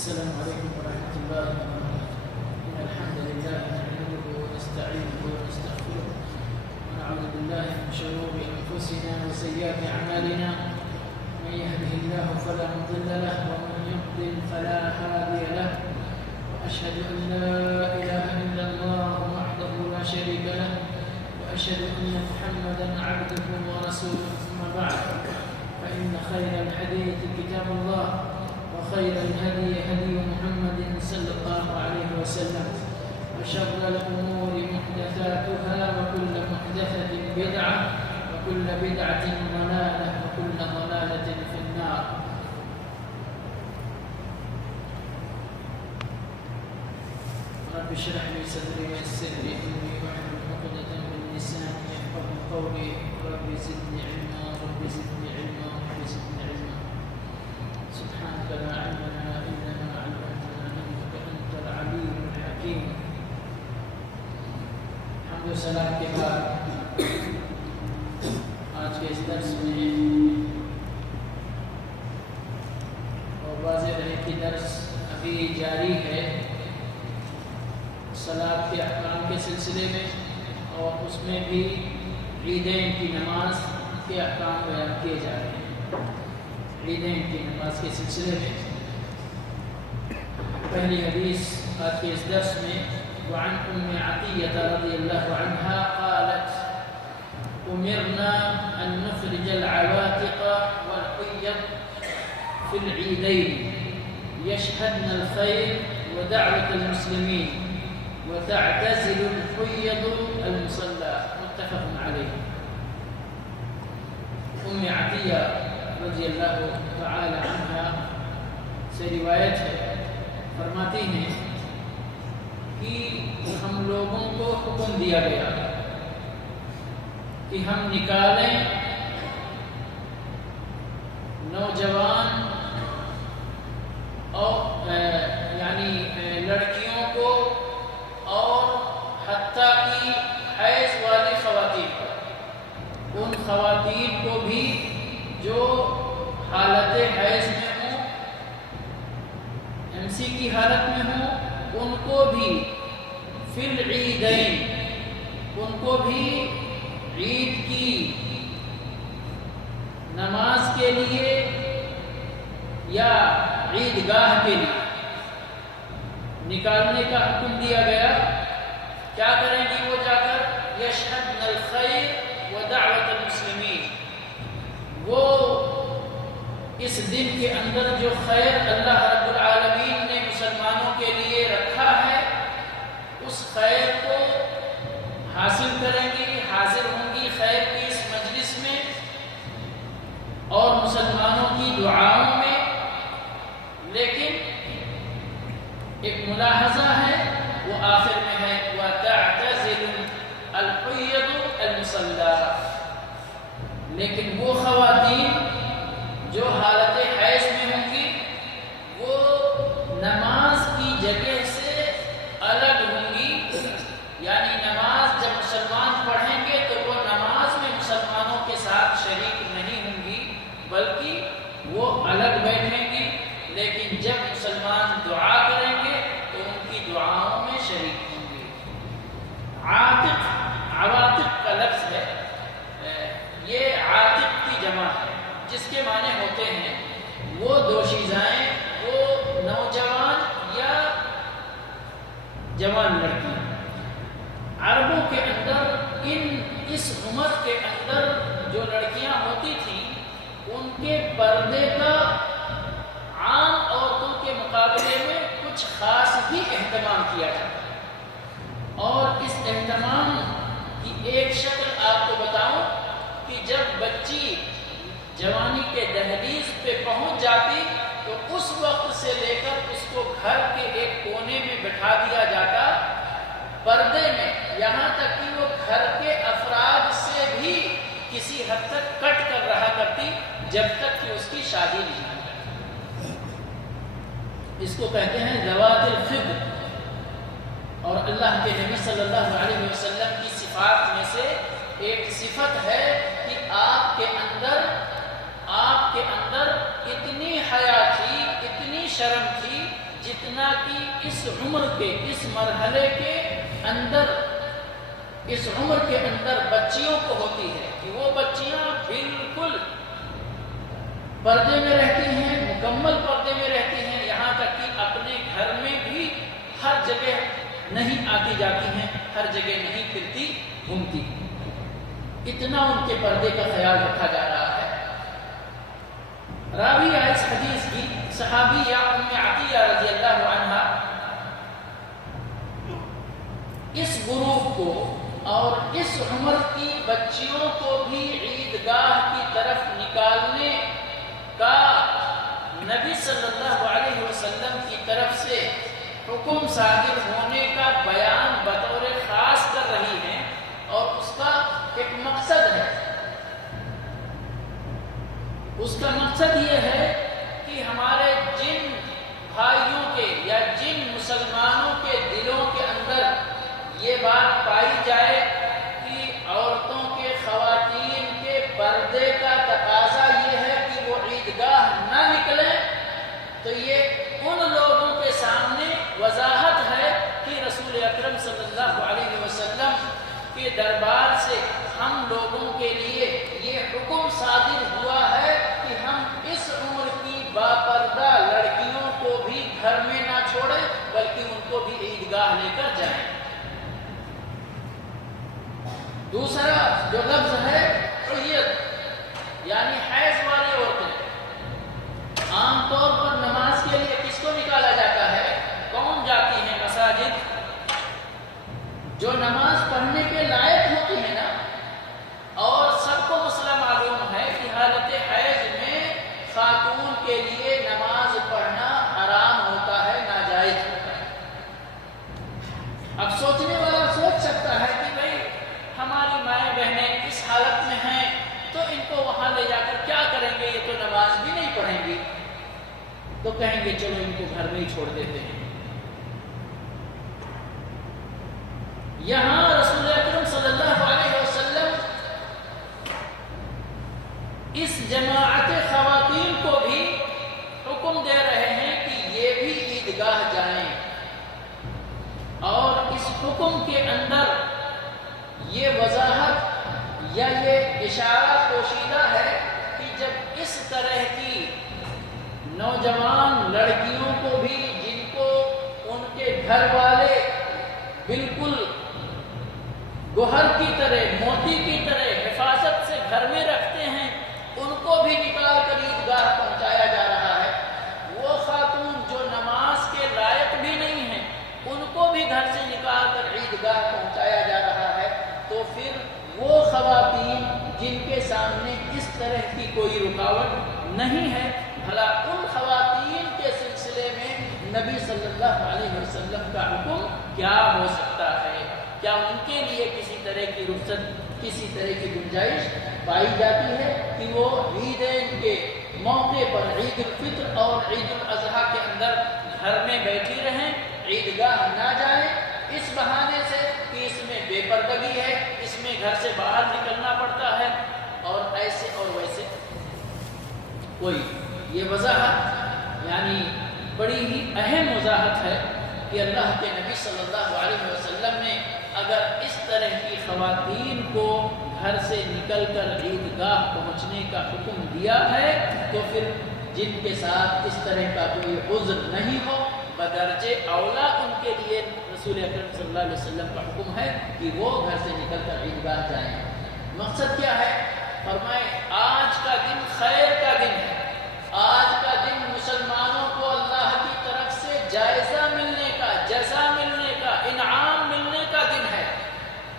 السلام عليكم ورحمة الله وبركاته. إن الحمد لله نحمده ونستعينه ونستغفره ونعوذ بالله من شرور أنفسنا وسيئات أعمالنا. من يهده الله فلا مضل له ومن يضلل فلا هادي له. وأشهد أن لا إله إلا الله وحده لا شريك له وأشهد أن محمدا عبده ورسوله. ثم بعد، فإن خير الحديث كتاب الله وخير الهدي هدي محمد صلى الله عليه وسلم وشر الأمور محدثاتها وكل محدثة بدعة وكل بدعة ضلالة وكل ضلالة في النار. رب اشرح لي صدري ويسر لي أمري واحلل عقدة من لساني يفقهوا قولي. رب زدني علما رب زدني علما رب زدني علما. سبحانك لا علم لنا إلا ما علمتنا إنك أنت العليم الحكيم. حمد و سلام کے بعد آج کے اس درس میں اور واضح رہے کہ درس ابھی جاری ہے صلاۃ کے احکام کے سلسلے میں، اور اس میں بھی عیدین کی نماز کے احکام بیان کیے جا رہے ہیں۔ عیدین کی نماز کے سلسلے میں پہلی حدیث آج کے اس درس میں وعن ام عطیہ رضی اللہ عنہا قالت امرنا ان نخرج العواتق والحیض في العيدين يشهدن الخير ودعوة المسلمين وتعتزل الحيض المصلى. متفق عليه. ام عطیہ رضی اللہ تعالی عنہ سے روایت ہے، فرماتی ہیں کہ ہم لوگوں کو حکم دیا گیا کہ ہم نکالیں نوجوان اور یعنی لڑکیوں کو اور حتیٰ کہ حیض والی خواتین کو، ان خواتین کو بھی جو حالت حیض میں ہوں، MC کی حالت میں ہوں، ان کو بھی فی العیدین، ان کو بھی عید کی نماز کے لیے یا عیدگاہ کے لیے نکالنے کا حکم دیا گیا۔ کیا کریں گی وہ جا کر؟ یشہدن الخیر ودعوت المسلمین، وہ اس دن کے اندر جو خیر اللہ رب العالمین نے مسلمانوں کے لیے رکھا ہے، اس خیر کو حاصل کریں گی، حاضر ہوں گی خیر کی اس مجلس میں اور مسلمانوں کی دعاؤں میں۔ لیکن ایک ملاحظہ ہے، وہ آخر میں ہے وَتَعْتَزِلُ الْحُيَّضُ الْمُصَلَّى، لیکن وہ خواتین جو حالت حیض میں ہوں گی وہ نماز کی جگہ سے الگ ہوں گی، یعنی نماز جب مسلمان پڑھیں گے تو وہ نماز میں مسلمانوں کے ساتھ شریک نہیں ہوں گی، بلکہ وہ الگ بیٹھیں گی، لیکن جب مسلمان دعا کریں گے تو ان کی دعاؤں میں شریک ہوں گی۔ عواتق کا لفظ ہے، یہ عاتق کی جمع ہے، جس کے معنی ہوتے ہیں وہ دوشیزائیں، وہ نوجوان یا جوان لڑکیاں۔ عربوں کے اندر اس عمر کے اندر جو لڑکیاں ہوتی تھیں ان کے پردے کا عام عورتوں کے مقابلے میں کچھ خاص ہی اہتمام کیا جاتا ہے، اور اس اہتمام کی ایک شکل آپ کو بتاؤں کہ جب بچی جوانی کے دہلیز پہ پہنچ جاتی تو اس وقت سے لے کر اس کو گھر کے ایک کونے میں بٹھا دیا جاتا پردے میں، یہاں تک کہ وہ گھر کے افراد سے بھی کسی حد تک کٹ کر رہا کرتی جب تک کہ اس کی شادی نہیں ہوتی۔ اس کو کہتے ہیں ذوات الخدر، اور اللہ کے نبی صلی اللہ علیہ وسلم کی صفات میں سے ایک صفت ہے کہ آپ کے اندر اتنی حیا تھی، اتنی شرم تھی جتنا کہ اس عمر کے اس مرحلے کے اندر اس عمر کے اندر بچیوں کو ہوتی ہے کہ وہ بچیاں بالکل پردے میں رہتی ہیں، مکمل پردے میں رہتی ہیں، یہاں تک کہ اپنے گھر میں بھی ہر جگہ نہیں آتی جاتی ہیں، ہر جگہ نہیں پھرتی گھومتی، اتنا ان کے پردے کا خیال رکھا جا رہا ہے۔ راوی ہے اس حدیث کی صحابیہ ام عطیہ رضی اللہ عنہا اس گروپ کو اور اس عمر کی بچیوں کو بھی عیدگاہ کی طرف نکالنے کا نبی صلی اللہ علیہ وسلم کی طرف سے حکم صادر ہونے کا بیان بطور خاص کر رہی ہیں، اور اس کا ایک مقصد ہے۔ اس کا مقصد یہ ہے کہ ہمارے جن بھائیوں کے یا جن مسلمانوں کے دلوں کے اندر یہ بات پائی جائے کہ عورتوں کے خواتین کے پردے کا تقاضا یہ ہے کہ وہ عیدگاہ نہ نکلیں، تو یہ ان لوگوں کے سامنے وضاحت ہے کہ رسول اکرم صلی اللہ علیہ وسلم کے دربار سے ہم لوگوں کے لیے یہ حکم صادر ہوا ہے کہ ہم اس عمر کی باپردہ لڑکیوں کو بھی گھر میں نہ چھوڑیں بلکہ ان کو بھی عیدگاہ لے کر جائیں۔ دوسرا جو لفظ ہے حیض، یعنی حیض والی عورتیں، عام طور پر نماز کے لیے کس کو نکالا جاتا ہے؟ کون جاتی ہیں مساجد؟ جو نماز پڑھنے کے لائق ہوتی ہے نا، اور سب کو مسئلہ معلوم ہے کہ حالت حیض میں خاتون کے لیے نماز پڑھنا حرام ہوتا ہے، ناجائز ہوتا ہے۔ اب سوچنے والا سوچ سکتا ہے کہ بھئی ہماری مائیں بہنیں اس حالت میں ہیں تو ان کو وہاں لے جا کر کیا کریں گے، یہ تو نماز بھی نہیں پڑھیں گی، تو کہیں گے چلو ان کو گھر میں ہی چھوڑ دیتے ہیں۔ یہاں رسول اکرم صلی اللہ علیہ وسلم اس جماعت خواتین کو بھی حکم دے رہے ہیں کہ یہ بھی عیدگاہ جائیں، اور اس حکم کے اندر یہ وضاحت یا یہ اشارہ پوشیدہ ہے کہ جب اس طرح کی نوجوان لڑکیوں کو بھی جن کو ان کے گھر والے بالکل گوہر کی طرح، موتی کی طرح حفاظت سے گھر میں رکھتے ہیں، ان کو بھی نکال کر عیدگاہ پہنچایا جا رہا ہے، وہ خاتون جو نماز کے لائق بھی نہیں ہیں ان کو بھی گھر سے نکال کر عیدگاہ پہنچایا جا رہا ہے، تو پھر وہ خواتین جن کے سامنے اس طرح کی کوئی رکاوٹ نہیں ہے، بھلا ان خواتین کے سلسلے میں نبی صلی اللہ علیہ وسلم کا حکم کیا ہو سکتا ہے؟ کیا ان کے لیے کسی طرح کی رخصت، کسی طرح کی گنجائش پائی جاتی ہے کہ وہ عیدین کے موقع پر عید الفطر اور عید الاضحیٰ کے اندر گھر میں بیٹھی رہیں، عیدگاہ نہ جائیں، اس بہانے سے کہ اس میں بے پردگی ہے، اس میں گھر سے باہر نکلنا پڑتا ہے، اور ایسے اور ویسے کوئی یہ وضاحت یعنی بڑی ہی اہم وضاحت ہے کہ اللہ کے نبی صلی اللہ علیہ وسلم نے اگر اس طرح کی خواتین کو گھر سے نکل کر عیدگاہ پہنچنے کا حکم دیا ہے تو پھر جن کے ساتھ اس طرح کا کوئی عذر نہیں ہو بدرجے اولا ان کے لیے رسول اکرم صلی اللہ علیہ وسلم کا حکم ہے کہ وہ گھر سے نکل کر عیدگاہ جائیں۔ مقصد کیا ہے؟ فرمائے آج کا دن خیر کا دن ہے، آج کا دن مسلمانوں کو اللہ کی طرف سے جائزہ ملنے کا، جزا ملنے کا، انعام ملنے کا دن ہے۔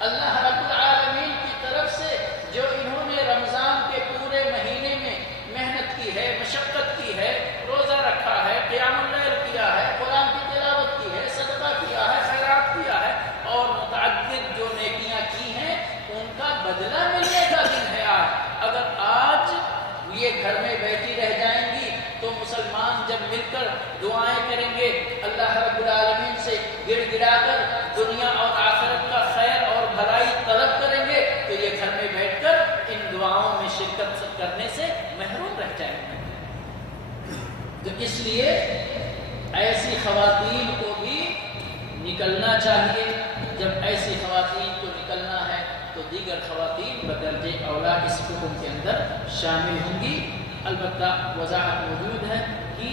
اللہ رب العالمین کی طرف سے جو انہوں نے رمضان کے پورے مہینے میں محنت کی ہے، مشقت کی ہے، روزہ رکھا ہے، قیام اللیل کیا ہے، قرآن کی تلاوت کی ہے، صدقہ کیا ہے، خیرات کیا ہے، اور متعدد جو نیکیاں کی ہیں ان کا بدلہ ملنے کا دن ہے آج۔ اگر آج یہ گھر میں بیٹھی رہ جائیں گی تو مسلمان جب مل کر دعائیں کریں گے، اللہ رب العالمین سے گڑ گڑا کر دنیا اور آخرت کا خیر اور بھلائی طلب کریں گے، تو یہ گھر میں بیٹھ کر ان دعاؤں میں شرکت کرنے سے محروم رہ جائیں گے۔ تو اس لیے ایسی خواتین کو بھی نکلنا چاہیے. جب ایسی خواتین کو نکلنا ہے تو دیگر خواتین بدرجہ اولا اس حکم کے اندر شامل ہوں گی. البتہ وضاحت موجود ہے کہ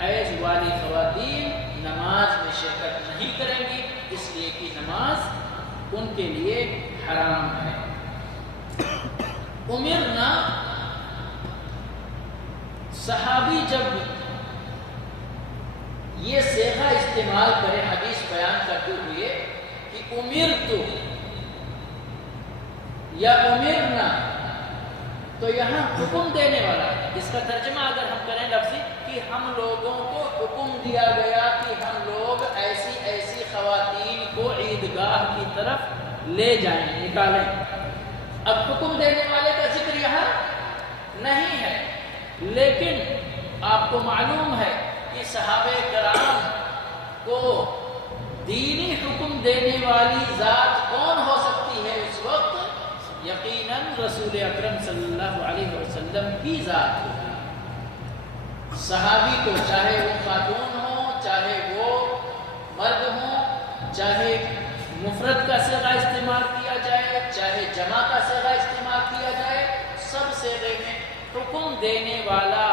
حیض والی خواتین نماز میں شرکت نہیں کریں گی، اس لیے کہ نماز ان کے لیے حرام ہے. امرنا، صحابی جب یہ صیغہ استعمال کرے حدیث بیان کرتے ہوئے کہ امرتو یا امرنا، تو یہاں حکم دینے والا ہے. اس کا ترجمہ اگر ہم کریں لفظی کہ ہم لوگوں کو حکم دیا گیا کہ ہم لوگ ایسی ایسی خواتین کو عیدگاہ کی طرف لے جائیں، نکالیں. اب حکم دینے والے کا ذکر یہاں نہیں ہے، لیکن آپ کو معلوم ہے کہ صحابہ کرام کو دینی حکم دینے والی ذات کون ہو سکتی ہے اس وقت؟ یقیناً رسول اکرم صلی اللہ علیہ وسلم کی ذات ہوگی. صحابی کو چاہے وہ خاتون ہو، چاہے وہ مرد ہوں، چاہے مفرد کا صیغہ استعمال کیا جائے، چاہے جمع کا صیغہ استعمال کیا جائے، سب صیغے میں حکم دینے والا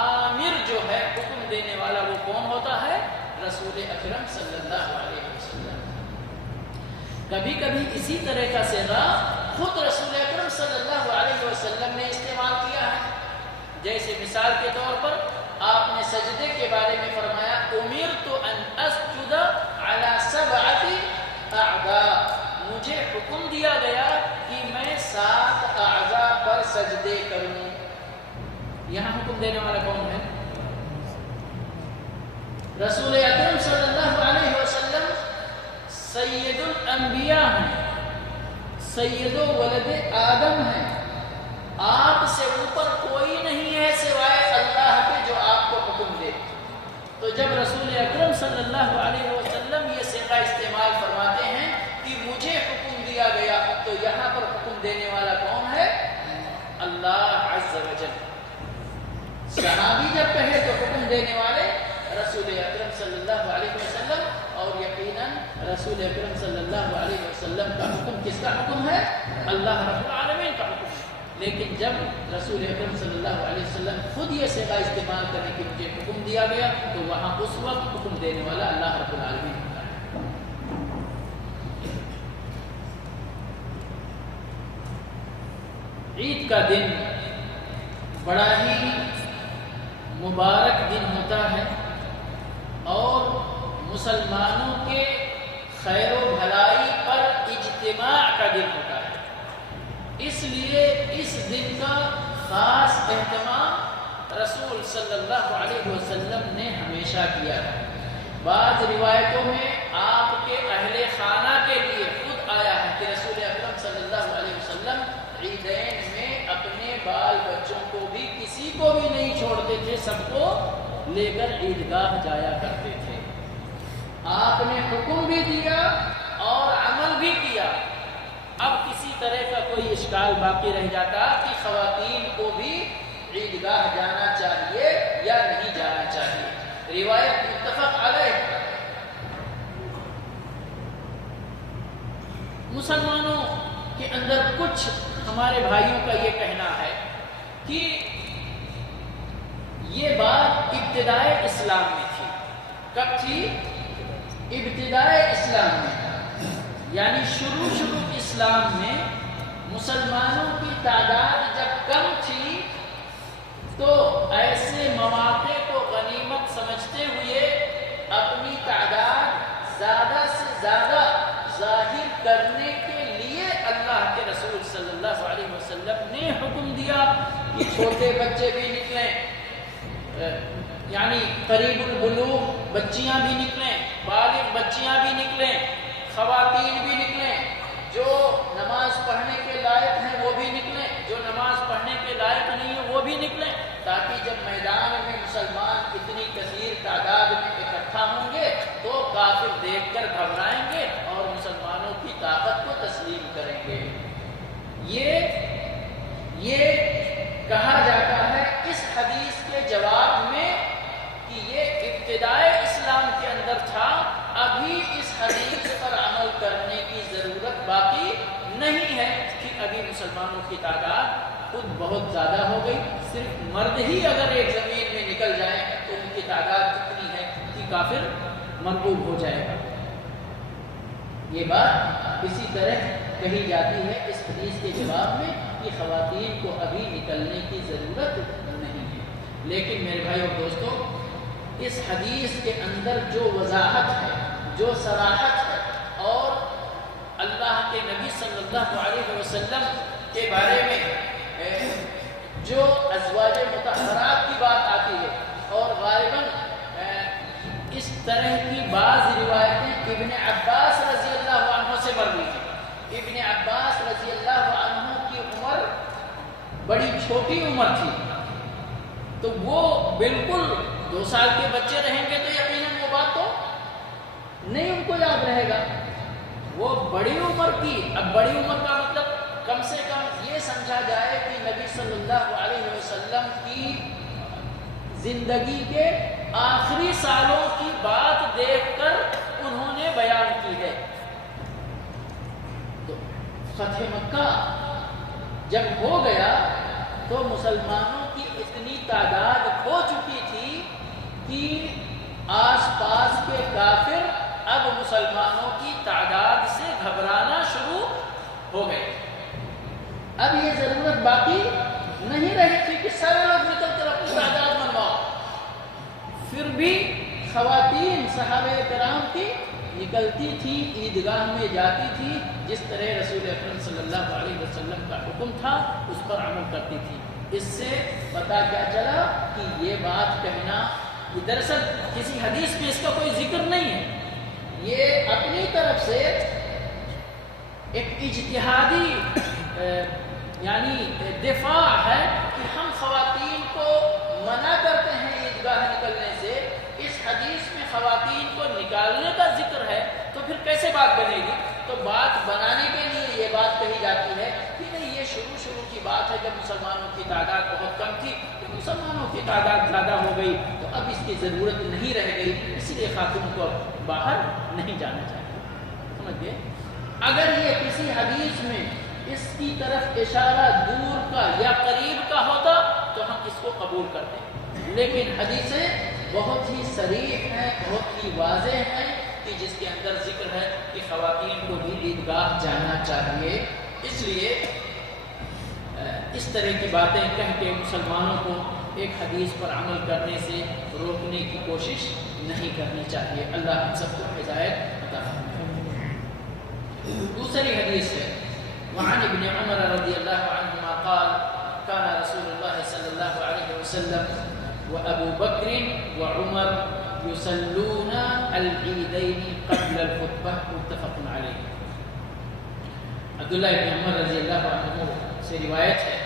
آمر جو ہے، حکم دینے والا وہ کون ہوتا ہے؟ رسول اکرم صلی اللہ علیہ وسلم. کبھی کبھی اسی طرح کا صیغہ خود رسول اکرم صلی اللہ علیہ وسلم نے استعمال کیا ہے. جیسے مثال کے طور پر آپ نے سجدے کے بارے میں فرمایا امرت ان اسجد علی 7 اعضاء، مجھے حکم دیا گیا کہ میں 7 اعضاء پر سجدے کروں. یہاں حکم دینے والا کون ہے؟ رسول اکرم صلی اللہ علیہ وسلم سید الانبیاء ہیں، سید ولد آدم ہیں. آپ سے اوپر کوئی نہیں ہے سوائے اللہ کے جو آپ کو حکم دے. تو جب رسول اکرم صلی اللہ علیہ وسلم یہ صیغہ استعمال فرماتے ہیں کہ مجھے حکم دیا گیا، تو یہاں پر حکم دینے والا کون ہے؟ اللہ عز و جل. صحابی جب کہے تو حکم دینے والے رسول اکرم صلی اللہ علیہ وسلم، اور یقیناً رسول اکرم صلی اللہ علیہ وسلم کا حکم کس کا حکم ہے؟ اللہ رب العالمین کا حکم ہے. لیکن جب رسول اکرم صلی اللہ علیہ وسلم خود یہ صیغہ استعمال کرنے کی مجھے حکم دیا گیا، تو وہاں اس وقت حکم دینے والا اللہ رب العالمین ہوتا ہے. عید کا دن بڑا ہی مبارک دن ہوتا ہے اور مسلمانوں کے خیر و بھلائی پر اجتماع کا دن ہوتا ہے. اس لیے اس دن کا خاص اہتمام رسول صلی اللہ علیہ وسلم نے ہمیشہ کیا ہے. بعض روایتوں میں آپ کے اہل خانہ کے لیے خود آیا ہے کہ رسول اکرم صلی اللہ علیہ وسلم عیدین میں اپنے بال بچوں کو بھی کسی کو بھی نہیں چھوڑتے تھے، سب کو لے کر عیدگاہ جایا کرتے تھے. آپ نے حکم بھی دیا اور عمل بھی کیا. اب کسی طرح کا کوئی اشکال باقی رہ جاتا کہ خواتین کو بھی عیدگاہ جانا چاہیے یا نہیں جانا چاہیے. روایت متفق علیہ. مسلمانوں کے اندر کچھ ہمارے بھائیوں کا یہ کہنا ہے کہ یہ بات ابتدائے اسلام میں تھی. کب تھی؟ ابتدائے اسلام میں، یعنی شروع اسلام میں مسلمانوں کی تعداد جب کم تھی تو ایسے مواقع کو غنیمت سمجھتے ہوئے اپنی تعداد زیادہ سے زیادہ ظاہر کرنے کے لیے اللہ کے رسول صلی اللہ علیہ وسلم نے حکم دیا کہ چھوٹے بچے بھی نکلیں، یعنی قریب البلوغ بچیاں بھی نکلیں، بالغ بچیاں بھی نکلیں، خواتین بھی نکلیں، جو نماز پڑھنے کے لائق ہیں وہ بھی نکلیں، جو نماز پڑھنے کے لائق نہیں ہیں وہ بھی نکلیں، تاکہ جب میدان میں مسلمان اتنی کثیر تعداد میں اکٹھا ہوں گے تو کافر دیکھ کر گھبرائیں گے اور مسلمانوں کی طاقت کو تسلیم کریں گے. یہ کہا جاتا ہے اس حدیث کے جواب میں کہ یہ ابتدائے اسلام کے ابھی اس حدیث پر عمل کرنے کی ضرورت باقی نہیں ہے کہ ابھی مسلمانوں کی تعداد خود بہت زیادہ ہو گئی. صرف مرد ہی اگر ایک زمین میں نکل جائیں تو ان کی تعداد کتنی ہے کہ کافر مرغوب ہو جائے گا. یہ بات اسی طرح کہی جاتی ہے اس حدیث کے جواب میں کہ خواتین کو ابھی نکلنے کی ضرورت نہیں ہے. لیکن میرے بھائی اور دوستو، اس حدیث کے اندر جو وضاحت ہے، جو صراحت ہے، اور اللہ کے نبی صلی اللہ علیہ وسلم کے بارے میں جو ازواج مطہرات کی بات آتی ہے، اور غالباً اس طرح کی بعض روایتیں ابن عباس رضی اللہ عنہ سے مروی ہیں. ابن عباس رضی اللہ عنہ کی عمر بڑی چھوٹی عمر تھی، تو وہ بالکل 2 سال کے بچے رہیں گے تو یقیناً وہ بات تو نہیں ان کو یاد رہے گا. وہ بڑی عمر کی، اب بڑی عمر کا مطلب کم سے کم یہ سمجھا جائے کہ نبی صلی اللہ علیہ وسلم کی زندگی کے آخری سالوں کی بات دیکھ کر انہوں نے بیان کی ہے. تو فتح مکہ جب ہو گیا تو مسلمانوں کی اتنی تعداد ہو چکی تھی کہ آس پاس کے کافر اب مسلمانوں کی تعداد سے گھبرانا شروع ہو گئے. اب یہ ضرورت باقی نہیں رہی تھی کہ سارے لوگ نکل کر اپنی تعداد منواؤ. پھر بھی خواتین صحابہ کرام کی نکلتی تھی، عیدگاہ میں جاتی تھی، جس طرح رسول اکرم صلی اللہ علیہ وسلم کا حکم تھا اس پر عمل کرتی تھی. اس سے پتہ کیا چلا کہ یہ بات کہنا، دراصل کسی حدیث میں اس کا کوئی ذکر نہیں ہے، یہ اپنی طرف سے ایک اجتہادی یعنی دفاع ہے کہ ہم خواتین کو منع کرتے ہیں عیدگاہ نکلنے سے. اس حدیث میں خواتین کو نکالنے کا ذکر ہے تو پھر کیسے بات بنے گی؟ تو بات بنانے کے لیے یہ بات کہی جاتی ہے کہ نہیں، یہ شروع کی بات ہے جب مسلمانوں کی تعداد بہت کم تھی، تو مسلمانوں کی تعداد زیادہ ہو گئی تو اب اس کی ضرورت نہیں رہ گئی، اسی لیے خاتون کو باہر نہیں جانا چاہیے. سمجھ گئے؟ اگر یہ کسی حدیث میں اس کی طرف اشارہ دور کا یا قریب کا ہوتا تو ہم اس کو قبول کرتے ہیں، لیکن حدیثیں بہت ہی صریح ہیں، بہت ہی واضح ہیں کہ جس کے اندر ذکر ہے کہ خواتین کو بھی عیدگاہ جانا چاہیے. اس لیے اس طرح کی باتیں کہہ کے مسلمانوں کو ایک حدیث پر عمل کرنے سے روکنے کی کوشش نہیں کرنی چاہیے. اللہ ہم سب کو ہدایت عطا فرمائے. دوسری حدیث ہے وعن ابن عمر رضی اللہ عنہما قال كان رسول اللہ صلی اللہ علیہ وسلم وابو بکر وعمر يصلون العیدین قبل الخطبہ متفق علیہ. عبداللہ ابن عمر رضی اللہ عنہ سے روایت ہے،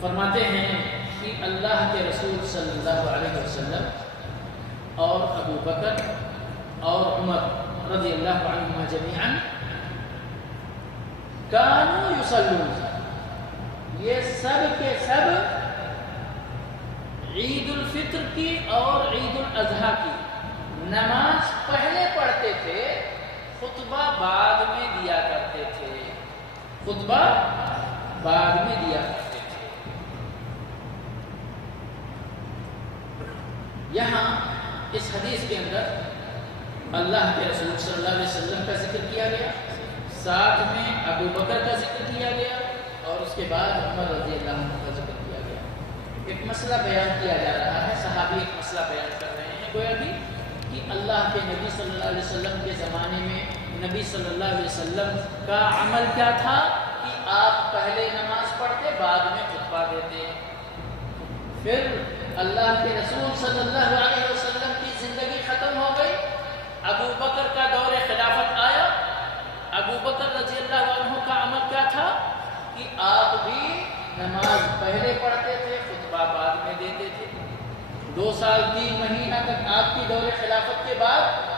فرماتے ہیں کہ اللہ کے رسول صلی اللہ علیہ وسلم اور ابو بکر اور عمر رضی اللہ عنہما جميعا کانوا یصلون، یہ سب کے سب عید الفطر کی اور عید الاضحیٰ کی نماز پہلے پڑھتے تھے، خطبہ بعد میں دیا کرتے تھے. خطبہ بعد میں دیا کرتے تھے. یہاں اس حدیث کے اندر اللہ کے رسول صلی اللہ علیہ وسلم کا ذکر کیا گیا، ساتھ میں ابو بکر کا ذکر کیا گیا، اور اس کے بعد عمر رضی اللہ عنہ کا ذکر کیا گیا. ایک مسئلہ بیان کیا جا رہا ہے، صحابی ایک مسئلہ بیان کر رہے ہیں گویا کہ اللہ کے نبی صلی اللہ علیہ وسلم کے زمانے میں نبی صلی اللہ علیہ وسلم کا عمل کیا تھا کہ آپ پہلے نماز پڑھتے بعد میں خطبہ دیتے. پھر اللہ کے رسول صلی اللہ علیہ وسلم کی زندگی ختم ہو گئی، ابو بکر کا دور خلافت آیا. ابو بکر رضی اللہ عنہ کا عمل کیا تھا کہ آپ بھی نماز پہلے پڑھتے تھے، خطبہ بعد میں دیتے تھے. 2 سال 3 مہینہ تک آپ کی دور خلافت کے بعد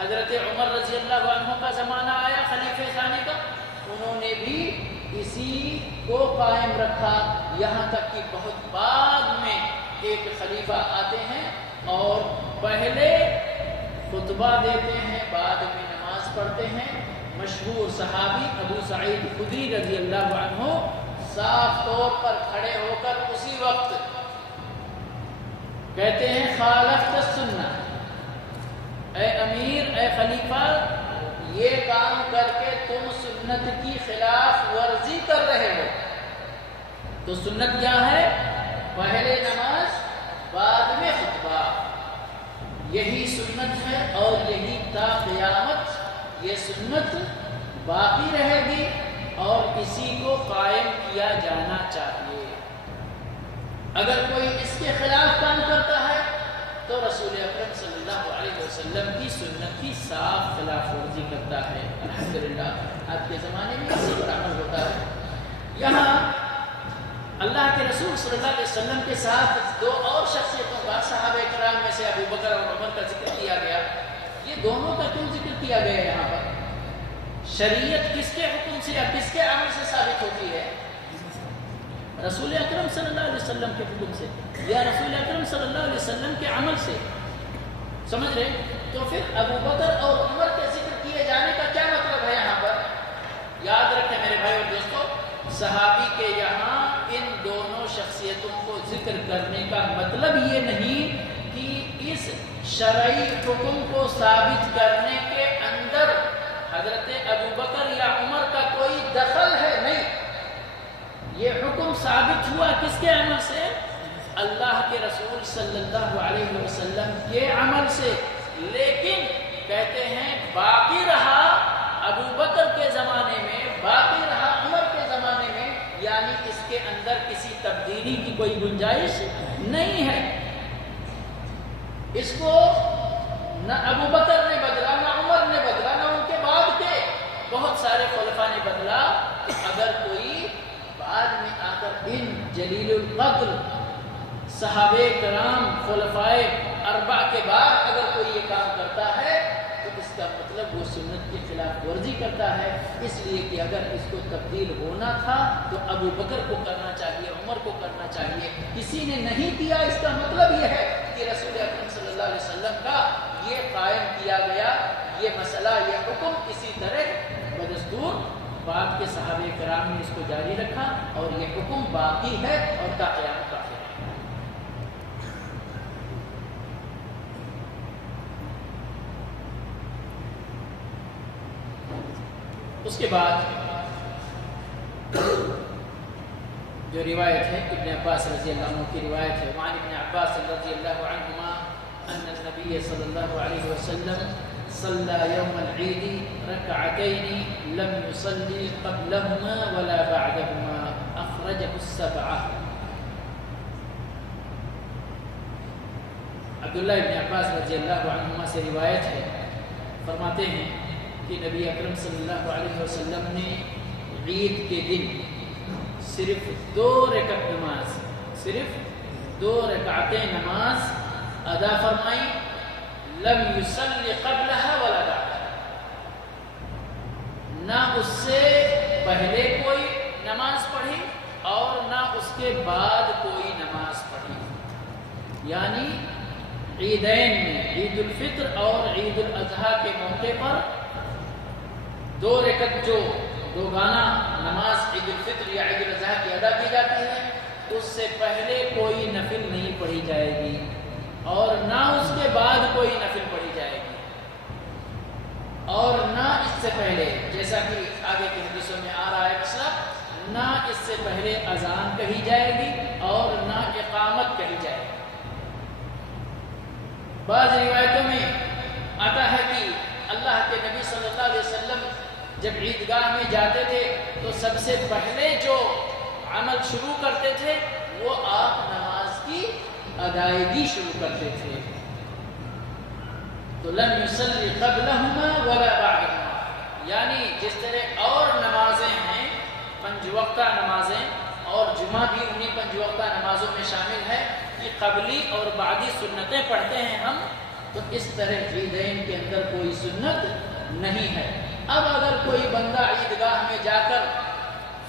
حضرت عمر رضی اللہ عنہ کا زمانہ آیا خلیفہ ثانی کا، انہوں نے بھی اسی کو قائم رکھا، یہاں تک کہ بہت بعد میں ایک خلیفہ آتے ہیں اور پہلے خطبہ دیتے ہیں، بعد میں نماز پڑھتے ہیں۔ مشہور صحابی ابو سعید خدری رضی اللہ عنہ صاف طور پر کھڑے ہو کر اسی وقت کہتے ہیں خالفت السنہ، اے امیر، اے خلیفہ، یہ کام کر کے تم سنت کی خلاف ورزی کر رہے ہو۔ تو سنت کیا ہے؟ پہلے نماز بعد میں خطبہ، یہی سنت ہے اور یہی تا قیامت یہ سنت باقی رہے گی اور اسی کو قائم کیا جانا چاہیے۔ اگر کوئی اس کے خلاف کام کرتا ہے تو رسول اکرم صلی اللہ علیہ وسلم کی سنت کی صاف خلاف ورزی کرتا ہے۔ الحمدللہ آج کے زمانے میں اسی پر عمل ہوتا ہے۔ یہاں اللہ کے رسول صلی اللہ علیہ وسلم کے ساتھ دو اور شخصیتوں کا، صحابہ کرام میں سے ابو بکر اور عمر کا ذکر کیا گیا۔ یہ دونوں کا کیوں ذکر کیا گیا یہاں پر؟ شریعت کس کے حکم سے یا کس کے عمل سے ثابت ہوتی ہے؟ رسول اکرم صلی اللہ علیہ وسلم کے حکم سے یا رسول اکرم صلی اللہ علیہ وسلم کے عمل سے، سمجھ رہے؟ تو پھر ابو بکر اور عمر کے ذکر کیے جانے کا کیا مطلب ہے یہاں پر؟ یاد رکھیں میرے بھائی اور دوستو، صحابی کے یہاں ان دونوں شخصیتوں کو ذکر کرنے کا مطلب یہ نہیں کہ اس شرعی حکم کو ثابت کرنے کے اندر حضرت ابو بکر یا عمر کا کوئی دخل ہے، نہیں۔ یہ حکم ثابت ہوا کس کے عمل سے؟ اللہ کے رسول صلی اللہ علیہ وسلم کے عمل سے، لیکن کہتے ہیں باقی رہا ابو بکر کے زمانے میں، باقی رہا عمر کے زمانے میں، یعنی اس کے اندر کسی تبدیلی کی کوئی گنجائش نہیں ہے۔ اس کو نہ ابو بکر نے بدلا، نہ عمر نے بدلا، نہ ان کے بعد کے بہت سارے خلفاء نے بدلا۔ اگر کوئی بعد میں آ کر ان جلیل القدر صحابہ کرام خلفائے اربع کے بعد اگر کوئی یہ کام کرتا ہے تو اس کا مطلب وہ سنت کی خلاف ورزی کرتا ہے، اس لیے کہ اگر اس کو تبدیل ہونا تھا تو ابو بکر کو کرنا چاہیے، عمر کو کرنا چاہیے، کسی نے نہیں کیا۔ اس کا مطلب یہ ہے کہ رسول اکرم صلی اللہ علیہ وسلم کا یہ قائم کیا گیا یہ مسئلہ، یہ حکم اسی طرح بدستور بعد کے صحابہ کرام نے اس کو جاری رکھا اور یہ حکم باقی ہے اور تا قیامت باقی ہے۔ اس کے بعد جو روایت ہے ابن عباس رضی اللہ عنہ کی روایت ہے، وعن ابن عباس رضی اللہ عنہما ان النبی صلی اللہ علیہ وسلم صلى يوم العيد ركعتين لم يصلي قبلهما ولا بعدهما اخرجه السبعة۔ عبداللہ ابن عباس رضی اللہ عنہما سے روایت ہے، فرماتے ہیں کہ نبی اکرم صلی اللہ علیہ وسلم نے عید کے دن صرف 2 رکعت نماز، صرف 2 رکعتیں نماز ادا فرمائی، لم یصلی قبلها ولا بعدها، نہ اس سے پہلے کوئی نماز پڑھی اور نہ اس کے بعد کوئی نماز پڑھی۔ یعنی عیدین میں، عید الفطر اور عید الاضحیٰ کے موقع پر 2 رکعت جو روزانہ نماز عید الفطر یا عید الاضحیٰ کی ادا کی جاتی ہے، اس سے پہلے کوئی نفل نہیں پڑھی جائے گی اور نہ اس کے بعد کوئی نفل پڑھی جائے گی، اور نہ اس سے پہلے، جیسا کہ آگے کی حدیثوں میں آ رہا ہے مسئلہ، نہ اس سے پہلے اذان کہی جائے گی اور نہ اقامت کہی جائے گی۔ بعض روایتوں میں آتا ہے کہ اللہ کے نبی صلی اللہ علیہ وسلم جب عیدگاہ میں جاتے تھے تو سب سے پہلے جو عمل شروع کرتے تھے وہ آپ نماز کی ادائیگی شروع کرتے تھے۔ تو لم یصلی قبلہما ولا بعدہما، یعنی جس طرح اور نمازیں ہیں 5 وقتہ نمازیں، اور جمعہ بھی انہی 5 وقتہ نمازوں میں شامل ہے کہ قبلی اور بعدی سنتیں پڑھتے ہیں ہم، تو اس طرح عیدین کے اندر کوئی سنت نہیں ہے۔ اب اگر کوئی بندہ عیدگاہ میں جا کر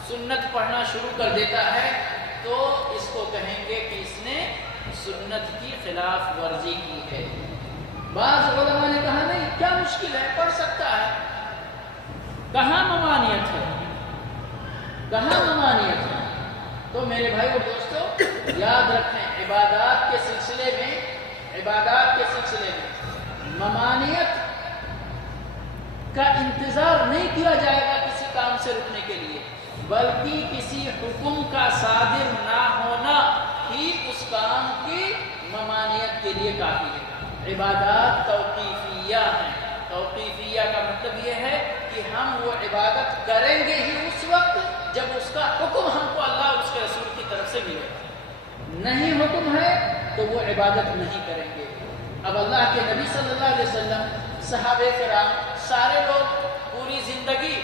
سنت پڑھنا شروع کر دیتا ہے تو اس کو کہیں گے کہ اس نے سنت کی خلاف ورزی کی ہے۔ بعض علماء نے کہا مشکل ہے، پڑھ سکتا ہے۔ کہاں ممانعت ہے؟ کہاں ممانعت ہے؟ تو میرے بھائی اور دوستو یاد رکھیں، عبادات کے سلسلے میں ممانعت کا انتظار نہیں کیا جائے گا کسی کام سے رکنے کے لیے، بلکہ کسی حکم کا صادر نہ ہونا ہی اس کام کی ممانعت کے لیے کافی ہے۔ عبادات توقیفیہ ہیں۔ توقیفیہ کا مطلب یہ ہے کہ ہم وہ عبادت کریں گے ہی اس وقت جب اس کا حکم ہم کو اللہ اور اس کے رسول کی طرف سے ملے گا، نہیں حکم ہے تو وہ عبادت نہیں کریں گے۔ اب اللہ کے نبی صلی اللہ علیہ وسلم، صحابہ کرام، سارے لوگ پوری زندگی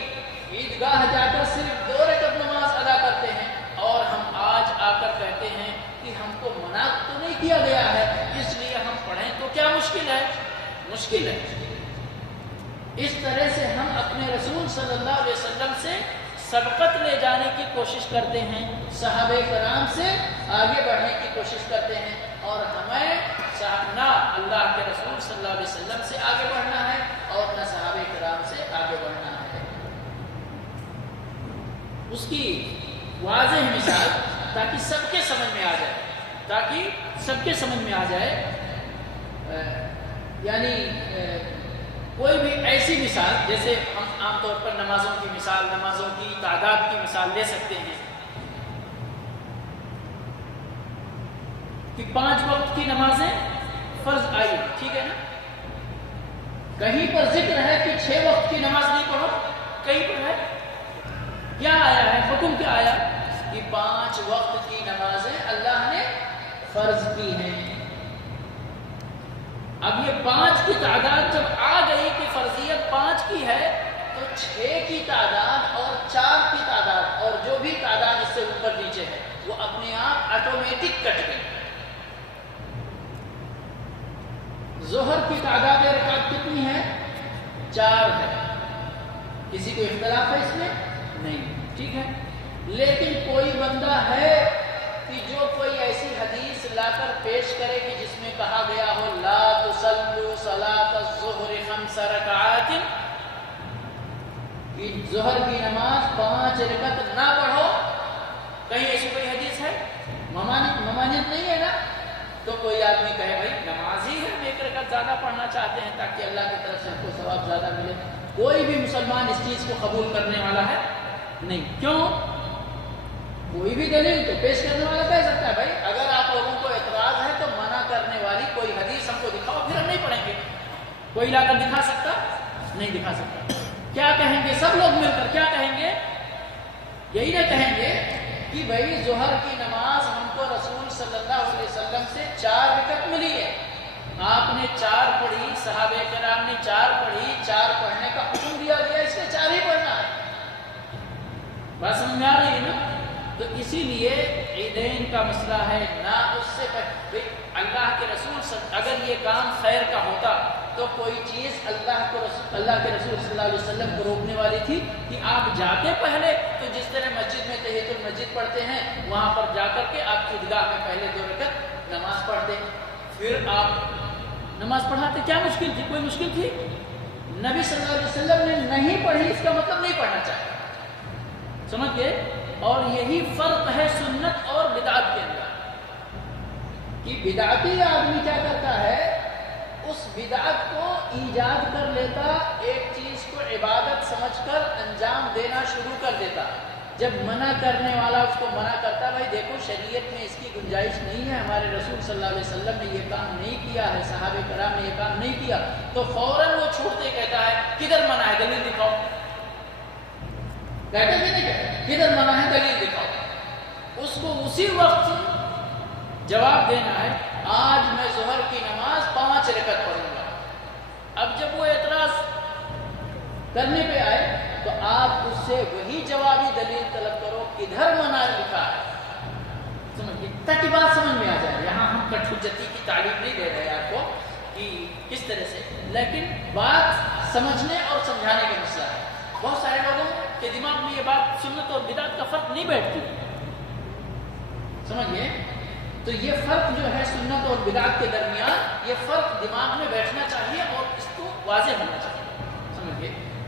عیدگاہ جا کر صرف 2 رکعت نماز ادا کرتے ہیں، اور ہم آج آ کر کہتے ہیں کہ ہم کو منع تو نہیں کیا گیا ہے اس لیے ہم پڑھیں تو کیا مشکل ہے؟ مشکل ہے۔ اس طرح سے ہم اپنے رسول صلی اللہ علیہ وسلم سے سبقت لے جانے کی کوشش کرتے ہیں، صحابہ کرام سے آگے بڑھنے کی کوشش کرتے ہیں، اور ہمیں نہ اللہ کے رسول صلی اللہ علیہ وسلم سے آگے بڑھنا ہے اور نہ صحابہ کرام سے آگے بڑھنا ہے۔ اس کی واضح مثال تاکہ سب کے سمجھ میں آ جائے، یعنی کوئی بھی ایسی مثال، جیسے ہم عام طور پر نمازوں کی تعداد کی مثال لے سکتے ہیں کہ 5 وقت کی نمازیں فرض آئی، ٹھیک ہے نا؟ کہیں پر ذکر ہے کہ 6 وقت کی نماز نہیں پڑھو، کہیں پر ہے کیا آیا ہے؟ حکم کیا آیا کہ 5 وقت کی نمازیں اللہ نے فرض کی ہیں۔ اب یہ 5 کی تعداد جب آ گئی کہ فرضیت 5 کی ہے، تو 6 کی تعداد اور 4 کی تعداد اور جو بھی تعداد اس سے اوپر نیچے ہے وہ اپنے آپ آٹومیٹک کٹ گئی۔ ظہر کی تعداد رکعت کتنی ہے؟ 4 ہے، کسی کو اختلاف ہے اس میں؟ نہیں، ٹھیک ہے۔ لیکن کوئی بندہ ہے کہ جو کوئی ایسی حدیث لا کر پیش کرے کہ جس میں کہا گیا ہو لا تصلوا صلاۃ الظہر 5 رکعات، کہ ظہر کی نماز 5 رکعت نہ پڑھو، کہیں ایسی کوئی حدیث ہے؟ ممانعت نہیں ہے نا؟ تو کوئی آدمی کہے بھائی نماز ہی ہے، ہم 1 رکعت زیادہ پڑھنا چاہتے ہیں تاکہ اللہ کی طرف سے ہم کو ثواب زیادہ ملے، کوئی بھی مسلمان اس چیز کو قبول کرنے والا ہے نہیں۔ کیوں؟ کوئی بھی دلیل تو پیش کرنے والا کہہ سکتا ہے بھائی اگر آپ لوگوں کو اعتراض ہے تو منع کرنے والی کوئی حدیث ہم کو دکھاؤ، پھر ہم نہیں پڑھیں گے۔ کوئی لا کر دکھا سکتا؟ نہیں دکھا سکتا۔ کیا کہیں گے سب لوگ مل کر؟ کیا کہیں گے؟ یہی نہ کہیں گے کہ بھائی ظہر کی نماز ہم کو رسول صلی اللہ علیہ وسلم سے 4 رکعت ملی ہے، آپ نے 4 پڑھی، صحابہ کرام نے 4 پڑھی، 4 پڑھنے کا حکم دیا گیا، اس لیے 4 ہی پڑھنا ہے۔ بات سمجھ میں آ رہی ہے نا؟ تو اسی لیے عیدین کا مسئلہ ہے نہ اس سے اللہ کے رسول اگر یہ کام خیر کا ہوتا تو کوئی چیز اللہ کے رسول صلی اللہ علیہ وسلم کو روکنے والی تھی کہ آپ جاتے پہلے تو جس طرح مسجد میں تحیۃ المسجد پڑھتے ہیں وہاں پر جا کر کے آپ عیدگاہ میں پہلے 2 رکعت نماز پڑھتے، پھر آپ نماز پڑھاتے۔ کیا مشکل تھی؟ کوئی مشکل تھی؟ نبی صلی اللہ علیہ وسلم نے نہیں پڑھی، اس کا مطلب نہیں پڑھنا چاہیے، سمجھ گئے؟ اور یہی فرق ہے سنت اور بدعت کے اندر، کہ بدعتی آدمی کیا کرتا ہے، اس بدعت کو ایجاد کر لیتا، ایک چیز کو عبادت سمجھ کر انجام دینا شروع کر دیتا، جب منع کرنے والا اس کو منع کرتا بھائی دیکھو شریعت میں اس کی گنجائش نہیں ہے، ہمارے رسول صلی اللہ علیہ وسلم نے یہ کام نہیں کیا ہے، صحابہ کرام نے یہ کام نہیں کیا، تو فوراً وہ چھوڑتے کہتا ہے کدھر منع ہے دلیل دکھاؤ، کہتے ہیں نہیں کہتے کدھر منع ہے دلیل دکھاؤ، اس کو اسی وقت جواب دینا ہے آج میں ظہر کی نماز 5 رکعت پڑھوں گا۔ اب جب وہ اعتراض کرنے پہ آئے تو آپ اس سے وہی جوابی دلیل طلب کرو کدھر منع لکھا ہے، سمجھیے تاکہ بات سمجھ میں آ جائے۔ یہاں ہم کٹ حجتی کی تعلیم نہیں دے رہے آپ کو کہ کس طرح سے، لیکن بات سمجھنے اور سمجھانے کا مسئلہ ہے۔ بہت سارے لوگوں کے دماغ میں یہ بات سنت اور بدعت کا فرق نہیں بیٹھتی، سمجھیے؟ تو یہ فرق جو ہے سنت اور بدعت کے درمیان، یہ فرق دماغ میں بیٹھنا چاہیے اور اس کو واضح ہونا چاہیے۔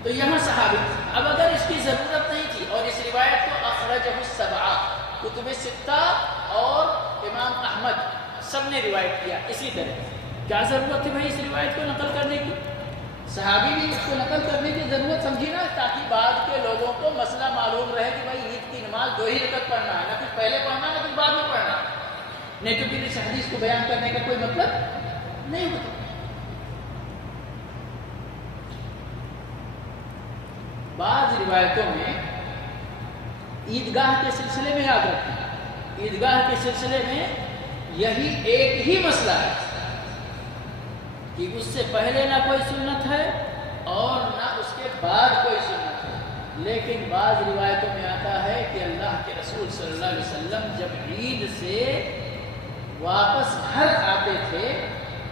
تو یہاں صحابی. اب اگر اس کی ضرورت نہیں تھی اور اس روایت کو اخرجہ السبعہ کتب ستہ اور امام احمد سب نے روایت کیا اسی طرح، کیا ضرورت تھی بھائی اس روایت کو نقل کرنے کی؟ صحابی بھی اس کو نقل کرنے کی ضرورت سمجھی نا، تاکہ بعد کے لوگوں کو مسئلہ معلوم رہے کہ بھائی عید کی نماز 2 ہی رکعت پڑھنا ہے، نہ کچھ پہلے پڑھنا نہ کچھ بعد میں پڑھنا، نہیں تو پھر اس حدیث کو بیان کرنے کا کوئی مطلب نہیں ہوتا. بعض روایتوں میں عیدگاہ کے سلسلے میں یاد رکھیں، عیدگاہ کے سلسلے میں یہی ایک ہی مسئلہ ہے کہ اس سے پہلے نہ کوئی سنت ہے اور نہ اس کے بعد کوئی سنت ہے. لیکن بعض روایتوں میں آتا ہے کہ اللہ کے رسول صلی اللہ علیہ وسلم جب عید سے واپس گھر آتے تھے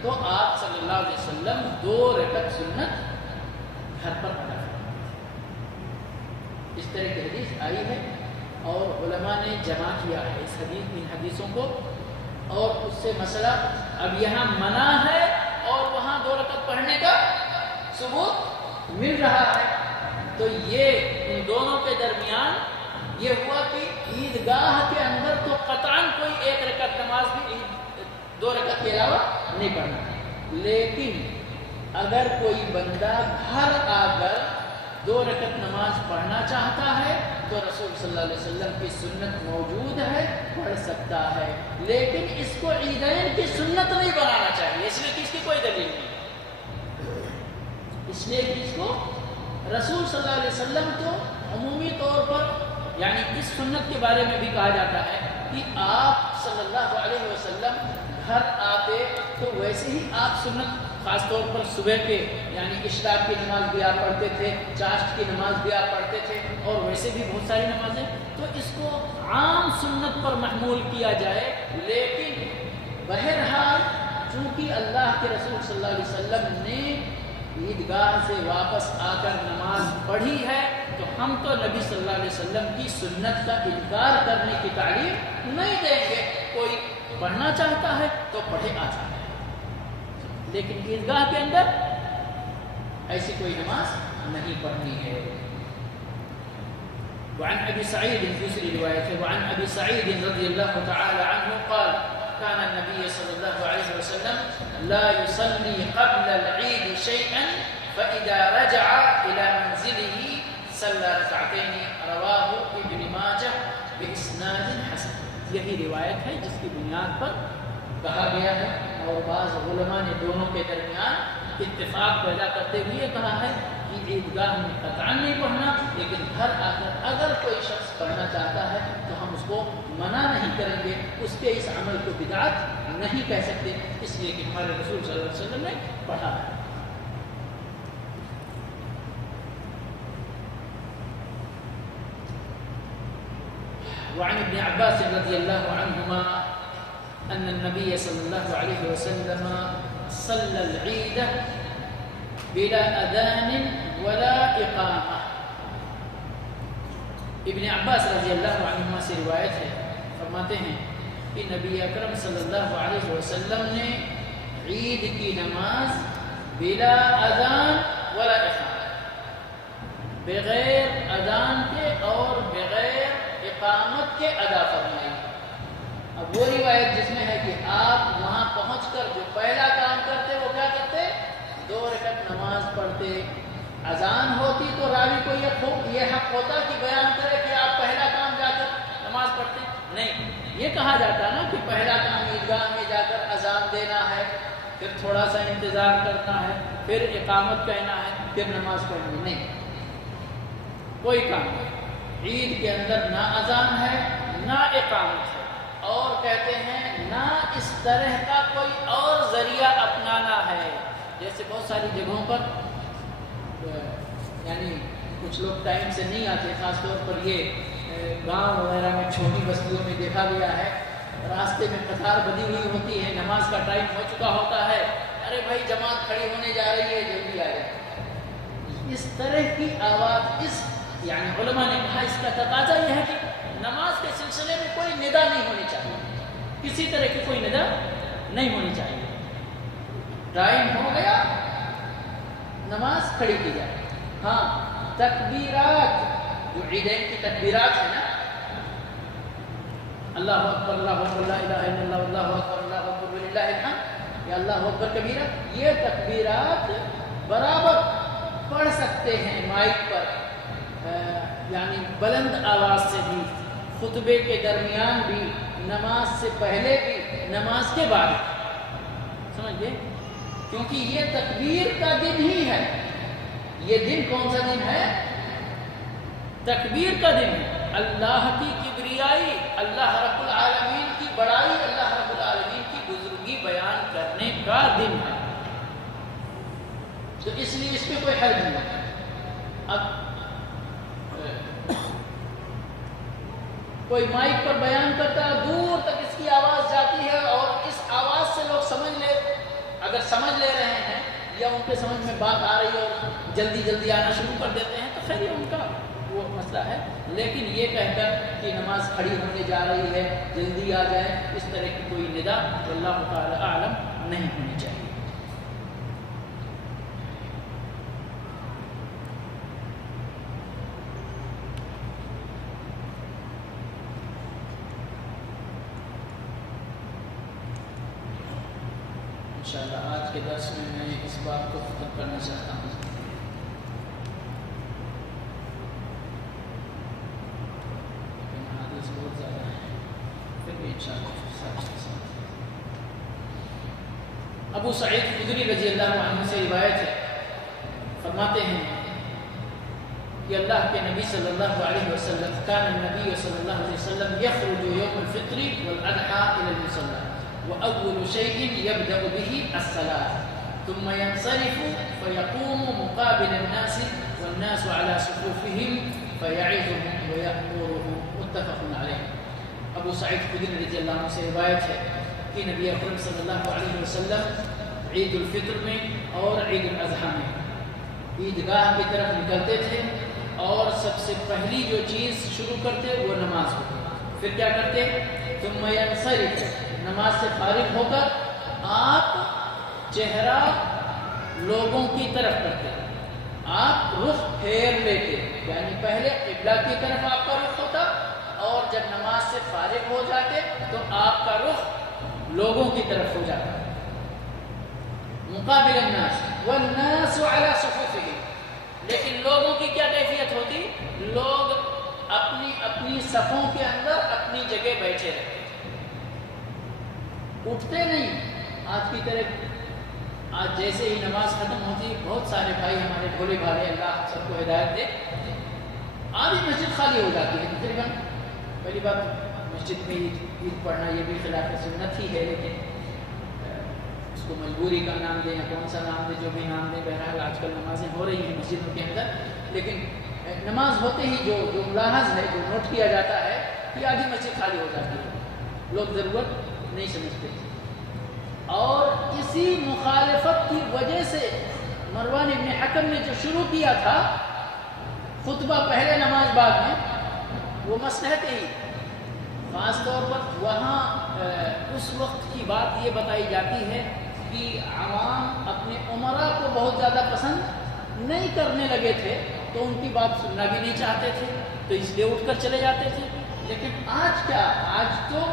تو آپ صلی اللہ علیہ وسلم 2 رکعت سنت گھر پر ادا کرتے. اس طرح کی حدیث آئی ہے اور علماء نے جمع کیا ہے اس حدیث ان حدیثوں کو، اور اس سے مسئلہ اب یہاں منع ہے اور وہاں 2 رکعت پڑھنے کا ثبوت مل رہا ہے. تو یہ ان دونوں کے درمیان یہ ہوا کہ عیدگاہ کے اندر تو قطعاً کوئی 1 رکعت نماز بھی 2 رکعت کے علاوہ نہیں پڑھنا، لیکن اگر کوئی بندہ گھر آ کر 2 رکعت نماز پڑھنا چاہتا ہے تو رسول صلی اللہ علیہ وسلم کی سنت موجود ہے، پڑھ سکتا ہے. لیکن اس کو عیدین کی سنت نہیں بنانا چاہیے، اس لیے کہ اس کی کوئی دلیل نہیں، اس لیے کہ اس کو رسول صلی اللہ علیہ وسلم تو عمومی طور پر یعنی اس سنت کے بارے میں بھی کہا جاتا ہے کہ آپ صلی اللہ علیہ وسلم گھر آتے تو ویسے ہی آپ سنت خاص طور پر صبح کے یعنی اشراق کی نماز بھی آپ پڑھتے تھے، چاشت کی نماز بھی آپ پڑھتے تھے اور ویسے بھی بہت ساری نمازیں، تو اس کو عام سنت پر محمول کیا جائے. لیکن بہرحال چونکہ اللہ کے رسول صلی اللہ علیہ وسلم نے عیدگاہ سے واپس آ کر نماز پڑھی ہے تو ہم تو نبی صلی اللہ علیہ وسلم کی سنت کا انکار کرنے کی تعلیم نہیں دیں گے. کوئی پڑھنا چاہتا ہے تو پڑھے آتا ہے، لیکن عیدگاہ کے اندر ایسی کوئی نماز نہیں پڑھنی ہے. وعن ابی سعید دوسری روایت ہے، وعن ابی سعید رضی اللہ تعالی عنہ قال كان النبي صلى الله عليه وسلم لا يصلي قبل العيد شيئا فإذا رجع إلى منزله صلى ركعتين رواه ابن ماجہ بإسناد حسن. یہی روایت ہے جس کی بنیاد پر کہا گیا ہے اور بعض علماء نے دونوں کے درمیان اتفاق پیدا کرتے ہوئے کہا ہے کہ عیدگاہ میں قطعاً نہیں پڑھنا، لیکن گھر آ کر اگر کوئی شخص پڑھنا چاہتا ہے تو ہم اس کو منع نہیں کریں گے، اس کے اس عمل کو بدعت نہیں کہہ سکتے، اس لیے کہ ہمارے رسول صلی اللہ علیہ وسلم نے پڑھا ہے. وعن ابن عباس رضی اللہ عنہما ان النبي صلی اللہ علیہ وسلم صلى العید بلا اذان ولا اقامہ. ابن عباس رضی اللہ عنہما سے روایت ہے، فرماتے ہیں کہ نبی اکرم صلی اللہ علیہ وسلم نے عید کی نماز بلا اذان ولا اقامہ، بغیر اذان کے اور بغیر اقامت کے ادا فرمائی. اب وہ روایت جس میں ہے کہ آپ وہاں پہنچ کر جو پہلا کام کرتے وہ کیا کرتے؟ 2 رکعت نماز پڑھتے. اذان ہوتی تو راوی کو یہ حق ہوتا کہ بیان کرے کہ آپ پہلا کام جا کر نماز پڑھتے. نہیں، یہ کہا جاتا نا کہ پہلا کام عیدگاہ میں جا کر اذان دینا ہے، پھر تھوڑا سا انتظار کرنا ہے، پھر اقامت کہنا ہے، پھر نماز پڑھنی. نہیں، کوئی کام نہیں. عید کے اندر نہ اذان ہے نہ اقامت ہے، اور کہتے ہیں نہ اس طرح کا کوئی اور ذریعہ اپنانا ہے. جیسے بہت ساری جگہوں پر یعنی کچھ لوگ ٹائم سے نہیں آتے، خاص طور پر یہ گاؤں وغیرہ میں چھوٹی بستیوں میں دیکھا گیا ہے، راستے میں قطار بندھی ہوئی ہوتی ہے، نماز کا ٹائم ہو چکا ہوتا ہے، ارے بھائی جماعت کھڑی ہونے جا رہی ہے جلدی آ جائے. اس طرح کی آواز یعنی علماء نے کہا اس کا تقاضا یہ ہے کہ نماز کے سلسلے میں کوئی ندا نہیں ہونی چاہیے، کسی طرح کی کوئی ندا نہیں ہونی چاہیے. ٹائم ہو گیا نماز کھڑی کی جائے. ہاں تکبیرات جو عیدین کی تکبیرات ہیں نا، اللہ اکبر اللہ اکبر لا الہ الا اللہ اللہ اکبر اللہ اکبر وللہ الحمد، یا اللہ اکبر کبیرہ، یہ تکبیرات برابر پڑھ سکتے ہیں مائک پر، یعنی بلند آواز سے بھی، خطبے کے درمیان بھی، نماز سے پہلے بھی، نماز کے بعد، سمجھ گئے؟ کیونکہ یہ تکبیر کا دن ہی ہے۔ یہ دن کون سا دن ہے؟ تکبیر کا دن ہے، اللہ کی کبریائی، اللہ رب العالمین کی بڑائی، اللہ رب العالمین کی بزرگی بیان کرنے کا دن ہے، تو اس لیے اس پہ کوئی حرج نہیں ہے۔ اب کوئی مائک پر بیان کرتا ہے، دور تک اس کی آواز جاتی ہے اور اس آواز سے لوگ اگر سمجھ لے رہے ہیں یا ان کے سمجھ میں بات آ رہی ہے اور جلدی جلدی آنا شروع کر دیتے ہیں تو خیر یہ ان کا وہ مسئلہ ہے، لیکن یہ کہہ کر کہ نماز کھڑی ہونے جا رہی ہے جلدی آ جائے، اس طرح کی کوئی ندا واللہ تعالی اعلم نہیں ہونی چاہیے۔ انشاءاللہ آج کے درس میں اس بات کو ختم کرنا چاہتا ہوں۔ لیکن حدیث بہت زیادہ ہے، پھر بھی انشاءاللہ ابو سعید خدری رضی اللہ عنہ سے روایت ہے، فرماتے ہیں کہ اللہ کے نبی صلی اللہ علیہ وسلم کان النبی صلی اللہ علیہ وسلم یخرج یوم الفطر والاضحى الى المصلى وأول شيء يبدأ به الصلاة ثم ينصرف فيقوم مقابل الناس والناس على صفوفهم فيعظهم ويأمرهم، متفق عليه۔ ابو سعید خدری رضی اللہ عنہ سے روایت ہے کہ نبی اکرم صلی اللہ علیہ وسلم عید الفطر میں اور عید الاضحیٰ میں عیدگاہ کی طرف نکلتے تھے اور سب سے پہلی جو چیز شروع کرتے وہ نماز ہوتی، پھر کیا کرتے؟ ثم ينصرف، نماز سے فارغ ہو کر آپ چہرہ لوگوں کی طرف کرتے، آپ رخ پھیر لیتے، یعنی پہلے قبلہ کی طرف آپ کا رخ ہوتا اور جب نماز سے فارغ ہو جاتے تو آپ کا رخ لوگوں کی طرف ہو جاتا، مقابل الناس والناس على صفوفهم، لیکن لوگوں کی کیا کیفیت ہوتی؟ لوگ اپنی اپنی صفوں کے اندر اپنی جگہ بیٹھے رہتے، اٹھتے نہیں۔ آج کی طرح آج جیسے ہی نماز ختم ہوتی بہت سارے بھائی ہمارے بھولے بھالے، اللہ سب کو ہدایت دے، آدھی مسجد خالی ہو جاتی ہے تقریباً۔ پہلی بات مسجد میں عید پڑھنا یہ بھی خلاف سنت ہی ہے، لیکن اس کو مجبوری کا نام دیں یا کون سا نام دیں، جو بھی نام دیں، بہرحال آج کل نمازیں ہو رہی ہیں مسجدوں کے اندر، لیکن نماز ہوتے ہی جو ملاحظ ہے، جو نوٹ کیا جاتا ہے کہ آدھی مسجد خالی ہو جاتی ہے، لوگ ضرورت نہیں سمجھتے، اور اسی مخالفت کی وجہ سے مروان ابن حکم نے جو شروع کیا تھا خطبہ پہلے نماز بعد میں، وہ مصلحت ہی خاص طور پر وہاں اس وقت کی بات یہ بتائی جاتی ہے کہ عوام اپنے امراء کو بہت زیادہ پسند نہیں کرنے لگے تھے، تو ان کی بات سننا بھی نہیں چاہتے تھے، تو اس لیے اٹھ کر چلے جاتے تھے۔ لیکن آج کیا، آج تو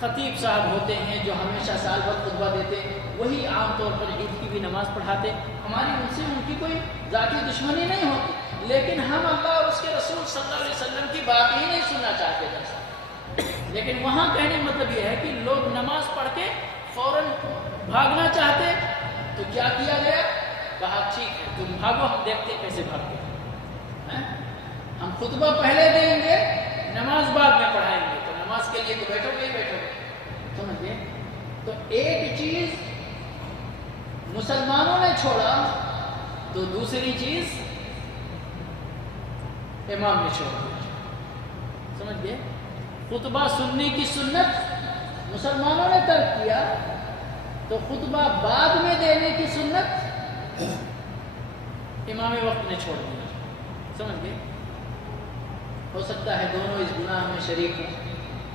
خطیب صاحب ہوتے ہیں جو ہمیشہ سال بھر خطبہ دیتے، وہی عام طور پر عید کی بھی نماز پڑھاتے، ہماری ان سے ان کی کوئی ذاتی دشمنی نہیں ہوتی، لیکن ہم اللہ اور اس کے رسول صلی اللہ علیہ وسلم کی بات ہی نہیں سننا چاہتے تھے۔ لیکن وہاں کہنے کا مطلب یہ ہے کہ لوگ نماز پڑھ کے فوراً بھاگنا چاہتے، تو کیا کیا گیا؟ کہا ٹھیک ہے تم بھاگو، ہم دیکھتے کیسے بھاگتے ہیں، ہم خطبہ پہلے دیں گے، نماز بعد میں پڑھائیں گے، تو نماز کے لیے تو بیٹھو گے ہی بیٹھو گے، سمجھے؟ تو ایک چیز مسلمانوں نے چھوڑا تو دوسری چیز امام نے چھوڑا، سمجھ گئے؟ خطبہ سننے کی سنت مسلمانوں نے ترک کیا، تو خطبہ بعد میں دینے کی سنت امام وقت نے چھوڑ دیا، سمجھ گئے؟ ہو سکتا ہے دونوں اس گناہ میں شریک ہوں،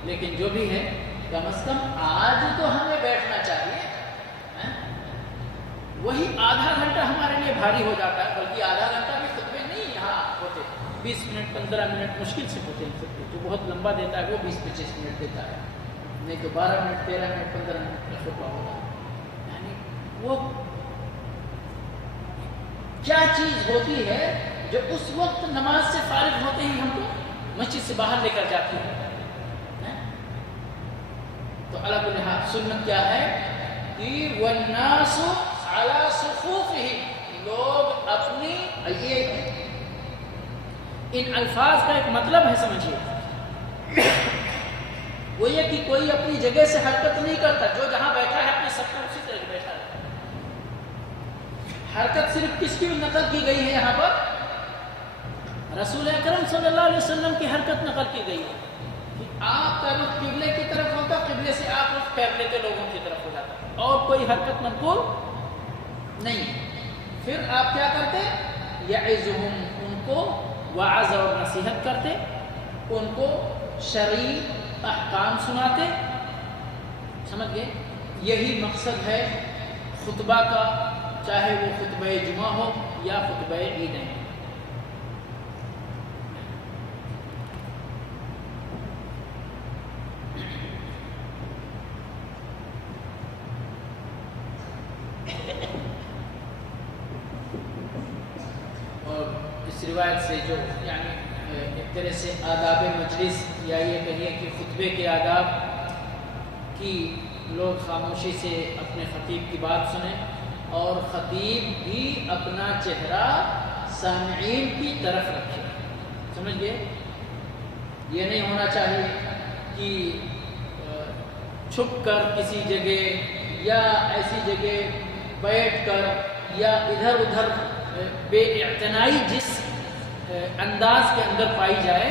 لیکن جو بھی ہے کم از کم آج تو ہمیں بیٹھنا چاہیے، وہی آدھا گھنٹہ ہمارے لیے بھاری ہو جاتا ہے، بلکہ آدھا گھنٹہ بھی خطبے نہیں، یہاں 20 منٹ 15 منٹ مشکل سے ہوتے ہیں، جو بہت لمبا دیتا ہے وہ 20-25 منٹ دیتا ہے، نہیں تو 12 منٹ 13 منٹ 15 منٹ کا خطبہ ہوتا ہے۔ یعنی وہ کیا چیز ہوتی ہے جو اس وقت نماز سے فارغ ہوتے ہی ہم کو مسجد سے باہر لے کر جاتی ہے۔ تو علی کل حال سنت کیا ہے کہ والناس علی صفوفہم، لوگ اپنی، یہ ان الفاظ کا ایک مطلب ہے سمجھیے، وہ یہ کہ کوئی اپنی جگہ سے حرکت نہیں کرتا، جو جہاں بیٹھا ہے اپنے سب کو اسی طرح بیٹھا ہے۔ حرکت صرف کس کی نقل کی گئی ہے یہاں پر؟ رسول اکرم صلی اللہ علیہ وسلم کی حرکت نقل کی گئی ہے کہ آپ کا رخ قبلے کی طرف ہوتا، قبلے سے آپ رخ پھیر لیتے لوگوں کی طرف ہو جاتا، اور کوئی حرکت منقول نہیں۔ پھر آپ کیا کرتے؟ یعظہم، ان کو وعظ اور نصیحت کرتے، ان کو شرعی احکام سناتے، سمجھ گئے؟ یہی مقصد ہے خطبہ کا، چاہے وہ خطبہ جمعہ ہو یا خطبہ عیدین۔ اور اس روایت سے جو یعنی ایک طرح سے آداب مجلس، یا یہ کہیے کہ خطبے کے آداب کی لوگ خاموشی سے اپنے خطیب کی بات سنیں، اور خطیب بھی اپنا چہرہ سامعین کی طرف رکھے، سمجھ گئے؟ یہ نہیں ہونا چاہیے کہ چھپ کر کسی جگہ یا ایسی جگہ بیٹھ کر یا ادھر ادھر بے اعتنائی جس انداز کے اندر پائی جائے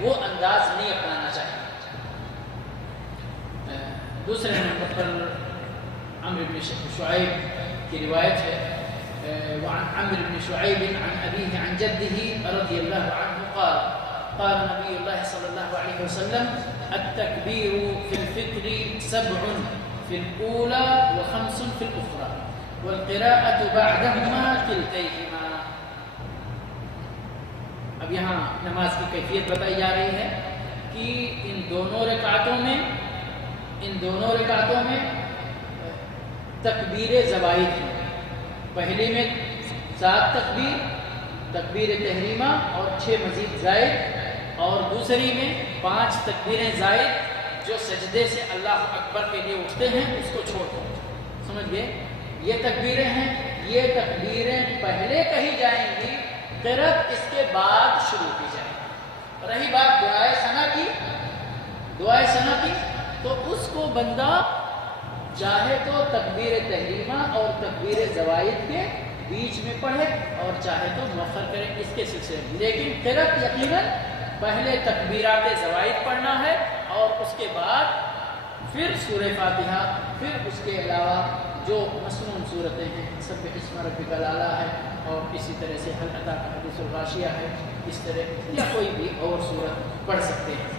وہ انداز نہیں اپنانا چاہیے۔ دوسرے نمبر پر عمرو بن شعیب کی روایت ہے، وعن عمرو بن شعیب عن ابیہ عن جدہ رضی اللہ عنہ قال قال نبی اللہ صلی اللہ علیہ وسلم التکبیر فی الفطر 7 فی الاولى و5 فی الاخرى والقراءة بعدهما کلتیہما۔ اب یہاں نماز کی کیفیت بتائی جا رہی ہے کہ ان دونوں رکعتوں میں تکبیر زوائد ہیں۔ پہلی میں 7 تکبیر تحریمہ اور 6 مزید زائد، اور دوسری میں 5 تکبیریں زائد جو سجدے سے اللہ اکبر کے لیے اٹھتے ہیں اس کو چھوڑ کر، سمجھ گئے؟ یہ تکبیریں ہیں، یہ تکبیریں پہلے کہی جائیں گی، قرأت اس کے بعد شروع کی جائے گی۔ رہی بات دعائے ثنا کی، تو اس کو بندہ چاہے تو تکبیر تحریمہ اور تکبیر زوائد کے بیچ میں پڑھے، اور چاہے تو مؤخر کرے اس کے سلسلے میں، لیکن قرأت یقیناً پہلے تکبیرات زوائد پڑھنا ہے، اور اس کے بعد پھر سورہ فاتحہ، پھر اس کے علاوہ جو مسنون صورتیں ہیں، سبح اسم ربک الاعلیٰ ہے، اور اسی طرح سے هل اتاک حدیث الغاشیہ ہے، اس طرح یا کوئی بھی اور صورت پڑھ سکتے ہیں۔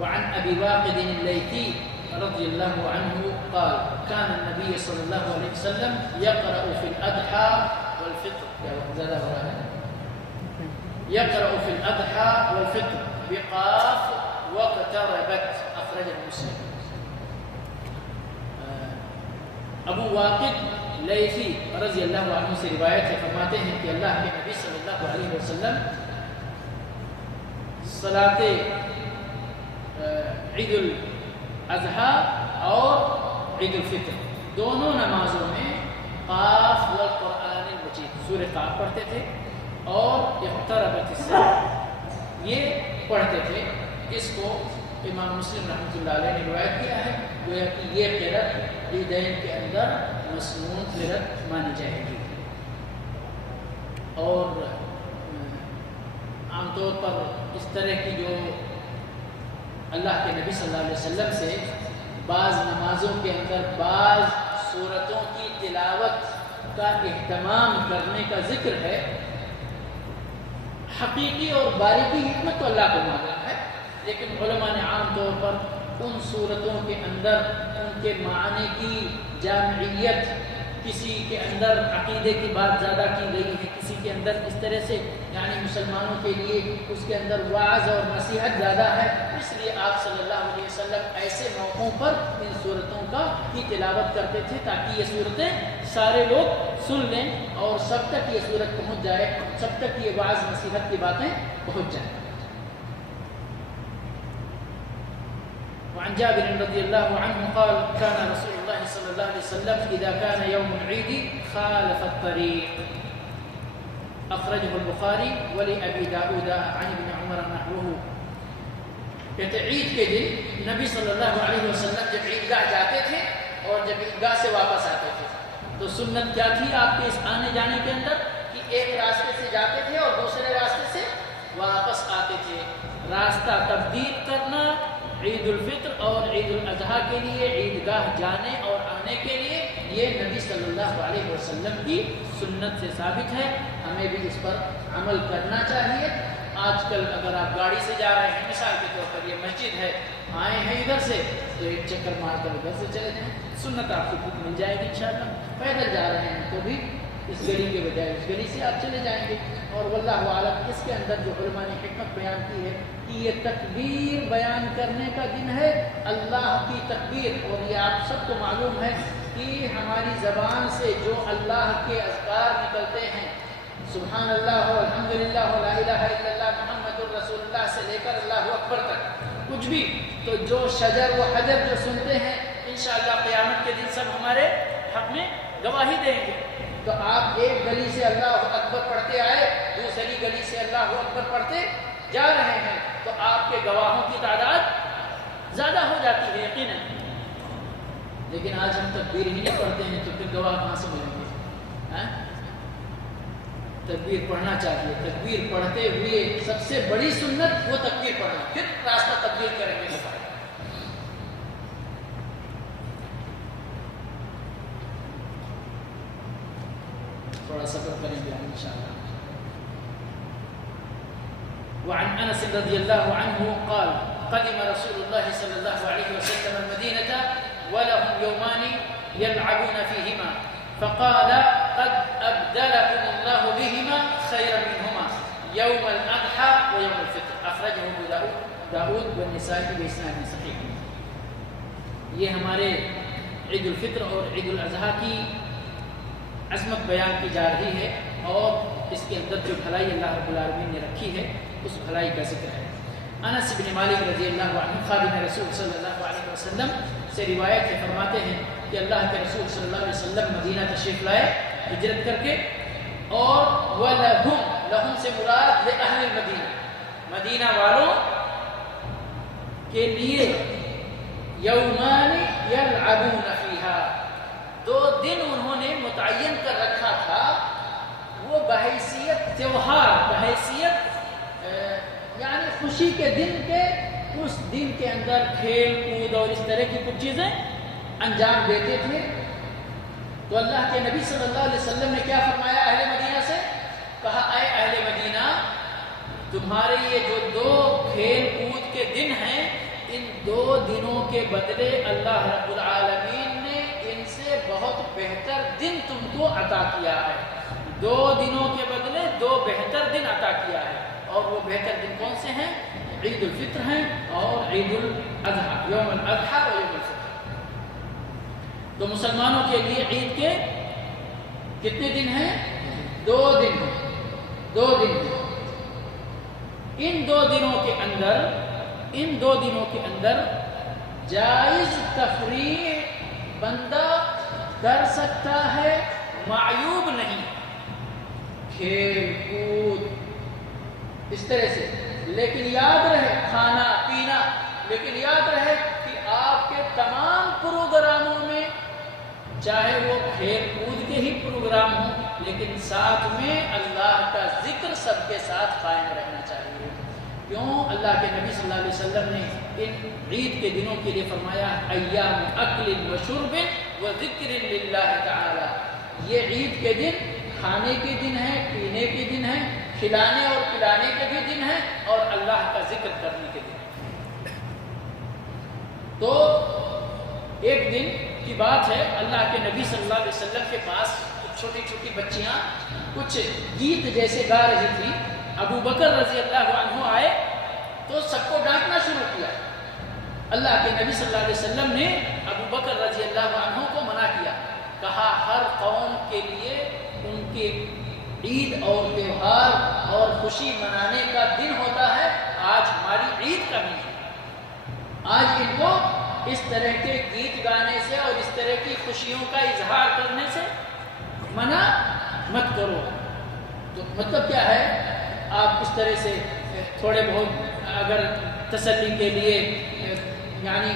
وعن ابی واقد الليثي رضی اللہ عنہ قال كان النبي صلی اللہ علیہ وسلم يقرأ في الأضحى والفطر، زیادہ ہو رہا ہے، يقرأ في الأضحى والفطر بقاف واقتربت، اخرجہ مسلم۔ ابو واقد لیثی رضی اللہ عنہ سے روایت ہے، فرماتے ہیں کہ اللہ کے نبی صلی اللہ علیہ وسلم صلاۃ عید الاضحیٰ اور عید الفطر دونوں نمازوں میں قاف والقرآن المجید، سورہ قاف پڑھتے تھے اور اقتربت الساعۃ یہ پڑھتے تھے۔ اس کو امام مسلم رحمۃ اللہ علیہ نے روایت کیا ہے، گویا کہ یہ قرأت عیدین کے اندر مسنون قرأت مانی جائے گی۔ اور عام طور پر اس طرح کی جو اللہ کے نبی صلی اللہ علیہ وسلم سے بعض نمازوں کے اندر بعض سورتوں کی تلاوت کا اہتمام کرنے کا ذکر ہے، حقیقی اور باریکی حکمت تو اللہ کو معلوم ہے، لیکن علماء نے عام طور پر ان صورتوں کے اندر ان کے معنی کی جامعیت، کسی کے اندر عقیدے کی بات زیادہ کی گئی ہے، کسی کے اندر اس طرح سے یعنی مسلمانوں کے لیے اس کے اندر وعظ اور نصیحت زیادہ ہے، اس لیے آپ صلی اللہ علیہ وسلم ایسے موقعوں پر ان صورتوں کی تلاوت کرتے تھے تاکہ یہ صورتیں سارے لوگ سن لیں اور سب تک یہ صورت پہنچ جائے، سب تک یہ وعظ نصیحت کی باتیں پہنچ جائیں۔ وعن جابر رضی اللہ عنہ قال كان رسول الله صلى الله عليه وسلم إذا كان يوم العيد خالف الطريق، أخرجه البخاري ولأبي داود عن ابن عمر نحوه۔ کہتے عید کے دن نبی صلی اللہ علیہ وسلم جب عیدگاہ جاتے تھے اور جب عیدگاہ سے واپس آتے تھے تو سنت کیا تھی آپ کے اس آنے جانے کے اندر کہ ایک راستے سے جاتے تھے اور دوسرے راستے سے واپس آتے تھے۔ راستہ تبدیل کرنا عید الفطر اور عید الاضحیٰ کے لیے عیدگاہ جانے اور آنے کے لیے یہ نبی صلی اللہ علیہ وسلم کی سنت سے ثابت ہے، ہمیں بھی اس پر عمل کرنا چاہیے۔ آج کل اگر آپ گاڑی سے جا رہے ہیں، مثال کے طور پر یہ مسجد ہے، آئے ہیں ادھر سے تو ایک چکر مار کر ادھر سے چلے جائیں، سنت آپ کو خود مل جائے گی انشاءاللہ۔ پیدل جا رہے ہیں تو بھی اس گلی کے بجائے اس گلی سے آپ چلے جائیں گے۔ اور واللہ اعلم اس کے اندر جو علماء نے حکمت بیان کی ہے کہ یہ تکبیر بیان کرنے کا دن ہے، اللہ کی تکبیر، اور یہ آپ سب کو معلوم ہے کہ ہماری زبان سے جو اللہ کے اذکار نکلتے ہیں، سبحان اللہ ہو، الحمدللہ ہو، لا الہ الا اللہ محمد الرسول اللہ سے لے کر اللہ اکبر تک کچھ بھی، تو جو شجر و حجر جو سنتے ہیں انشاءاللہ قیامت کے دن سب ہمارے حق میں گواہی دیں گے۔ تو آپ ایک گلی سے اللہ اکبر پڑھتے آئے، دوسری گلی سے اللہ اکبر پڑھتے جا رہے ہیں، تو آپ کے گواہوں کی تعداد زیادہ ہو جاتی ہے یقیناً۔ لیکن آج ہم تکبیر ہی نہیں پڑھتے ہیں تو پھر گواہ کہاں سے ملیں گے؟ تکبیر پڑھنا چاہیے، تکبیر پڑھتے ہوئے سب سے بڑی سنت وہ تکبیر پڑھنا، پھر راستہ تبدیل کریں گے۔ تھوڑا صبر کریں گے انشاءاللہ۔ وعن انس رضی اللہ عنہ قال قدم رسول اللہ صلی اللہ علیہ وسلم المدینة ولهم يومان يلعبون فيهما فقال قد أبدلكم الله بهما خيرا منهما يوم الأضحى ويوم الفطر، أخرجه أبو داود والنسائي بإسناد صحيح۔ یہ ہمارے عید الفطر اور عید الاضحیٰ کی عظمت بیان کی جا رہی ہے اور اس کے اندر جو بھلائی اللہ رب العالمین نے رکھی ہے اس بھلائی کا ذکر ہے۔ انس بن مالک رضی اللہ عنہ خادم رسول صلی اللہ علیہ وسلم سے روایت ہے، فرماتے ہیں کہ اللہ کے رسول صلی اللہ علیہ وسلم مدینہ تشریف لائے ہجرت کر کے، اور وَلَهُمْ، لہم سے مراد لِأَهْلِ الْمَدینہ، مدینہ والوں کے لیے یومان یلعبون فیہا، دو دن انہوں نے متعین کر رکھا تھا، وہ بحیثیت تیوہار، بحیثیت یعنی خوشی کے دن کے، اس دن کے اندر کھیل کود اور اس طرح کی کچھ چیزیں انجام دیتے تھے۔ تو اللہ کے نبی صلی اللہ علیہ وسلم نے کیا فرمایا اہل مدینہ سے؟ کہا اے اہل مدینہ، تمہارے یہ جو دو کھیل کود کے دن ہیں، ان دو دنوں کے بدلے اللہ رب العالمین نے ان سے بہت بہتر دن تم کو عطا کیا ہے، دو دنوں کے بدلے دو بہتر دن عطا کیا ہے، اور وہ بہتر دن کون سے ہیں؟ عید الفطر ہیں اور عید الاضحیٰ، یوم الاضحیٰ و یوم الفطر۔ تو مسلمانوں کے لیے عید کے کتنے دن ہیں؟ دو دن ہیں، دو دن ہیں۔ ان دو دنوں کے اندر جائز تفریح بندہ کر سکتا ہے، معیوب نہیں، کھیل کود اس طرح سے، لیکن یاد رہے کھانا پینا، لیکن یاد رہے کہ آپ کے تمام پروگراموں میں چاہے وہ کھیل کود کے ہی پروگرام ہوں، لیکن ساتھ میں اللہ کا ذکر سب کے ساتھ قائم رہنا چاہیے۔ کیوں؟ اللہ کے نبی صلی اللہ علیہ وسلم نے ان عید کے دنوں کے لیے فرمایا ایام اکل و شرب و ذکر للہ تعالی، یہ عید کے دن کھانے کے دن ہیں، پینے کے دن ہیں، کھلانے اور پلانے کے بھی دن ہیں، اور اللہ کا ذکر کرنے کے دن۔ تو ایک دن کی بات ہے، اللہ کے نبی صلی اللہ علیہ وسلم کے پاس چھوٹی چھوٹی بچیاں کچھ گیت جیسے گا رہی تھی. ابو بکر رضی اللہ عنہ آئے تو سب کو ڈانٹنا شروع کیا. اللہ کے نبی صلی اللہ علیہ وسلم نے ابو بکر رضی اللہ عنہ کو منع کیا. کہا ہر قوم کے لیے ان کے عید اور تہوار اور خوشی منانے کا دن ہوتا ہے، آج ہماری عید کا دن ہے. آج ان کو اس طرح کے گیت گانے سے اور اس طرح کی خوشیوں کا اظہار کرنے سے منع مت کرو. تو مطلب کیا ہے، آپ اس طرح سے تھوڑے بہت اگر تسلی کے لیے یعنی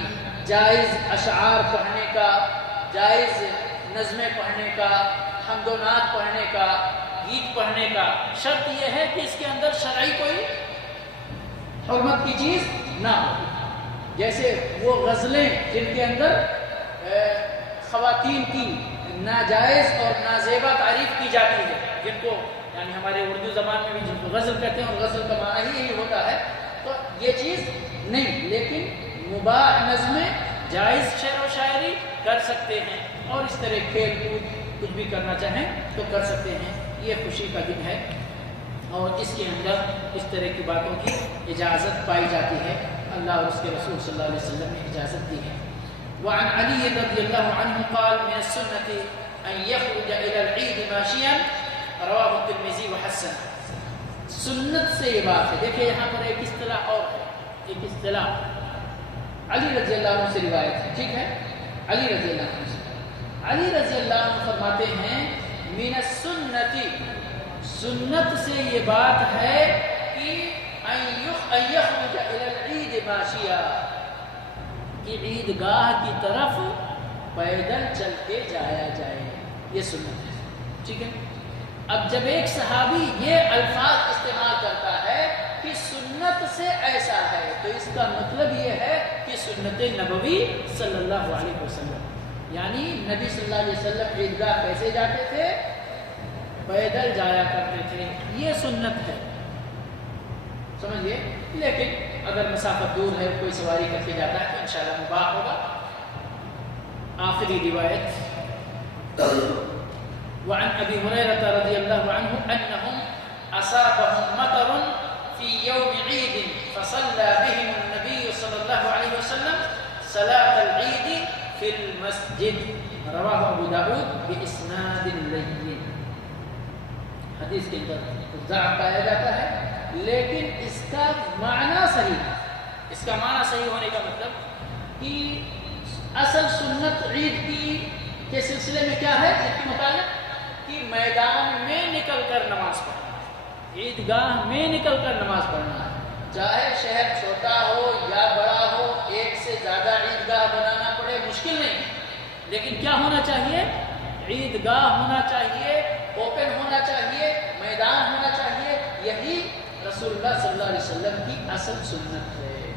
جائز اشعار پڑھنے کا، جائز نظمیں پڑھنے کا، حمد و نعت پڑھنے کا، گیت پڑھنے کا، شرط یہ ہے کہ اس کے اندر شرعی کوئی حرمت کی چیز نہ ہو. جیسے وہ غزلیں جن کے اندر خواتین کی ناجائز اور نازیبا تعریف کی جاتی ہے، جن کو یعنی ہمارے اردو زبان میں بھی جن کو غزل کہتے ہیں اور غزل کا معنی ہی یہی ہوتا ہے، تو یہ چیز نہیں. لیکن مباح نظمیں، جائز شعر و شاعری کر سکتے ہیں، اور اس طرح کھیل کود کچھ بھی کرنا چاہیں تو کر سکتے ہیں. یہ خوشی کا دن ہے اور اس کے اندر اس طرح کی باتوں کی اجازت پائی جاتی ہے. اللہ اور اس کے رسول صلی اللہ علیہ وسلم نے اجازت دی ہے. وعن علی رضی اللہ عنہ قال من السنة ان يخرج الى العید ماشیا، رواہ الترمذی وحسن. سنت سے یہ بات ہے. دیکھیں یہاں پر ایک اصطلاح اور ہے، ایک اصطلاح علی رضی اللہ عنہ سے روایت ہے، ٹھیک ہے، علی رضی اللہ عنہ سے. علی رضی اللہ عنہ فرماتے ہیں من السنت، سنت سے یہ بات ہے کہ ان یخرج الی العید ماشیا، کہ عیدگاہ کی طرف پیدل چل کے جایا جائے. یہ سنت ہے، ٹھیک ہے. اب جب ایک صحابی یہ الفاظ استعمال کرتا ہے کہ سنت سے ایسا ہے، تو اس کا مطلب یہ ہے کہ سنت نبوی صلی اللہ علیہ وسلم، یعنی نبی صلی اللہ علیہ وسلم عیدگاہ کیسے جاتے تھے؟ پیدل جایا کرتے تھے. یہ سنت ہے، سمجھئے. لیکن اگر مسافت دور ہے، کوئی سواری کر کے جاتا ہے تو انشاءاللہ مباح ہوگا. آخری روایت وعن ابی ہریرہ رضی اللہ عنہ انہم اصابهم مطر في يوم عيد فصلى بهم النبي صلى الله عليه وسلم صلاة العيد في المسجد، رواه ابو داود باسناد لین. حدیث کے اندر ضعف پایا جاتا ہے، لیکن اس کا معنی صحیح ہے. اس کا معنی صحیح ہونے کا مطلب کہ اصل سنت عید کی کے سلسلے میں کیا ہے؟ عید کے متعلق کہ میدان میں نکل کر نماز پڑھنا، عیدگاہ میں نکل کر نماز پڑھنا. چاہے شہر چھوٹا ہو یا بڑا ہو، ایک سے زیادہ عیدگاہ بنانا پڑے مشکل نہیں، لیکن کیا ہونا چاہیے؟ عیدگاہ ہونا چاہیے، اوپن ہونا چاہیے، میدان ہونا چاہیے. یہی رسول اللہ صلی اللہ علیہ وسلم کی اصل سنت ہے.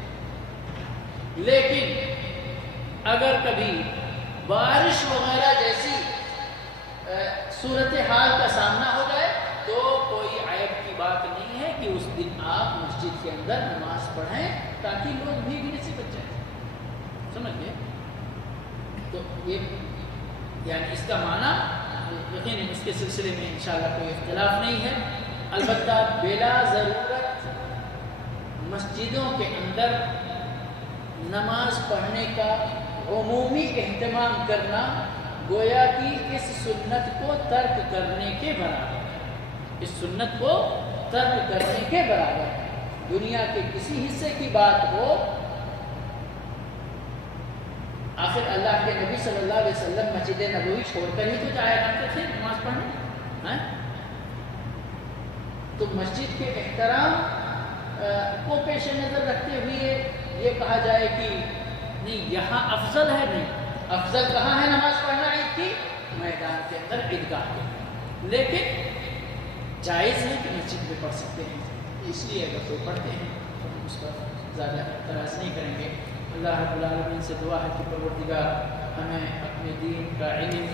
لیکن اگر کبھی بارش وغیرہ جیسی صورتحال کا سامنا ہو جائے تو کوئی عیب کی بات نہیں ہے کہ اس دن آپ مسجد کے اندر نماز پڑھیں تاکہ لوگ بھیگنے سے بچ جائیں. سمجھ گئے؟ تو یہ یعنی اس کا معنی یقیناً اس کے سلسلے میں انشاءاللہ کوئی اختلاف نہیں ہے. البتہ بلا ضرورت مسجدوں کے اندر نماز پڑھنے کا عمومی اہتمام کرنا گویا کہ اس سنت کو ترک کرنے کے برابر ہے. اس سنت کو ترک کرنے کے برابر ہے. دنیا کے کسی حصے کی بات ہو، آخر اللہ کے نبی صلی اللہ علیہ وسلم مسجد نبوی چھوڑ کر ہی تو جایا کرتے تھے نماز پڑھنے. تو مسجد کے احترام کو پیش نظر رکھتے ہوئے یہ کہا جائے کہ نہیں یہاں افضل ہے، نہیں، افضل کہاں ہے نماز پڑھنا عید کی؟ میدان کے اندر، عیدگاہ کے اندر. لیکن جائز ہے کہ مسجد میں پڑھ سکتے ہیں، اس لیے اگر کوئی پڑھتے ہیں تو ہم اس پر زیادہ اعتراض نہیں کریں گے. اللہ رب العالمین سے دعا ہے کہ پروردگار ہمیں اپنے دین کا علم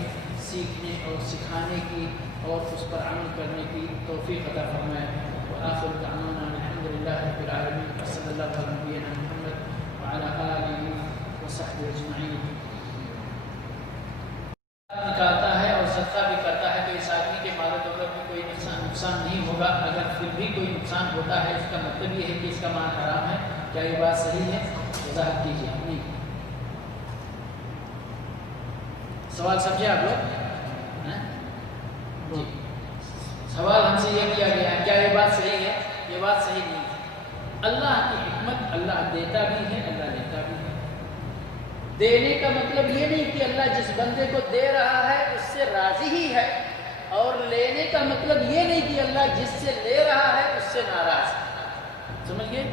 سیکھنے اور سکھانے کی اور اس پر عمل کرنے کی توفیق عطا فرمائے. وآخر دعوانا الحمد للہ رب العالمین، صلی اللہ علیہ وسلم محمد وعلی آلہ وصحبہ. ہوتا ہے اس کا مطلب یہ ہے کہ اس کا معنی حرام ہے، کیا یہ بات صحیح ہے؟ وضاحت کیجیے۔ نہیں، سوال سمجھے آپ لوگ؟ جی، سوال ہم سے یہ کیا گیا ہے کیا یہ بات صحیح ہے؟ یہ بات صحیح نہیں ہے۔ اللہ کی حکمت، اللہ دیتا بھی ہے، اللہ لیتا بھی ہے۔ دینے کا مطلب یہ نہیں کہ اللہ جس بندے کو دے رہا ہے اس سے راضی ہی ہے، اور لینے کا مطلب یہ نہیں کہ اللہ جس سے لے رہا ہے اس سے ناراض ہے۔ سمجھ گئے؟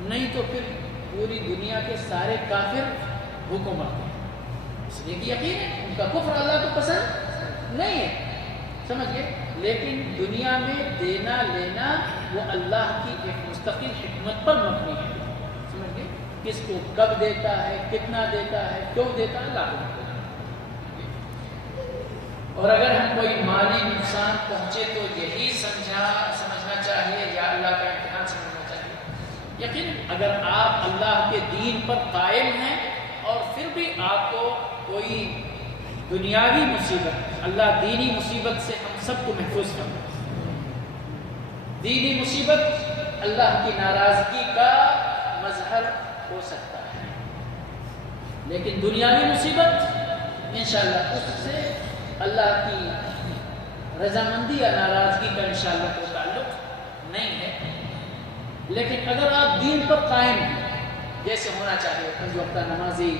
نہیں تو پھر پوری دنیا کے سارے کافر بھوکوں مرتے ہیں، اس لیے کہ یقین ہے ان کا کفر اللہ کو پسند نہیں ہے۔ سمجھ گئے؟ لیکن دنیا میں دینا لینا وہ اللہ کی ایک مستقل حکمت پر مبنی ہے۔ سمجھ گئے؟ کس کو کب دیتا ہے، کتنا دیتا ہے، کیوں دیتا ہے، اللہ کو پتہ ہے۔ اور اگر ہم کوئی مالی نقصان پہنچے تو یہی سمجھنا چاہیے یا اللہ کا امتحان سمجھنا چاہیے؟ یقین اگر آپ اللہ کے دین پر قائم ہیں اور پھر بھی آپ کو کوئی دنیاوی مصیبت، اللہ دینی مصیبت سے ہم سب کو محفوظ کرتا ہے۔ دینی مصیبت اللہ کی ناراضگی کا مظہر ہو سکتا ہے، لیکن دنیاوی مصیبت انشاءاللہ اس سے اللہ کی رضامندی یا ناراضگی کا انشاءاللہ کوئی تعلق نہیں ہے۔ لیکن اگر آپ دین پر قائم ہیں، جیسے ہونا چاہیے، پنج وقتہ نمازی،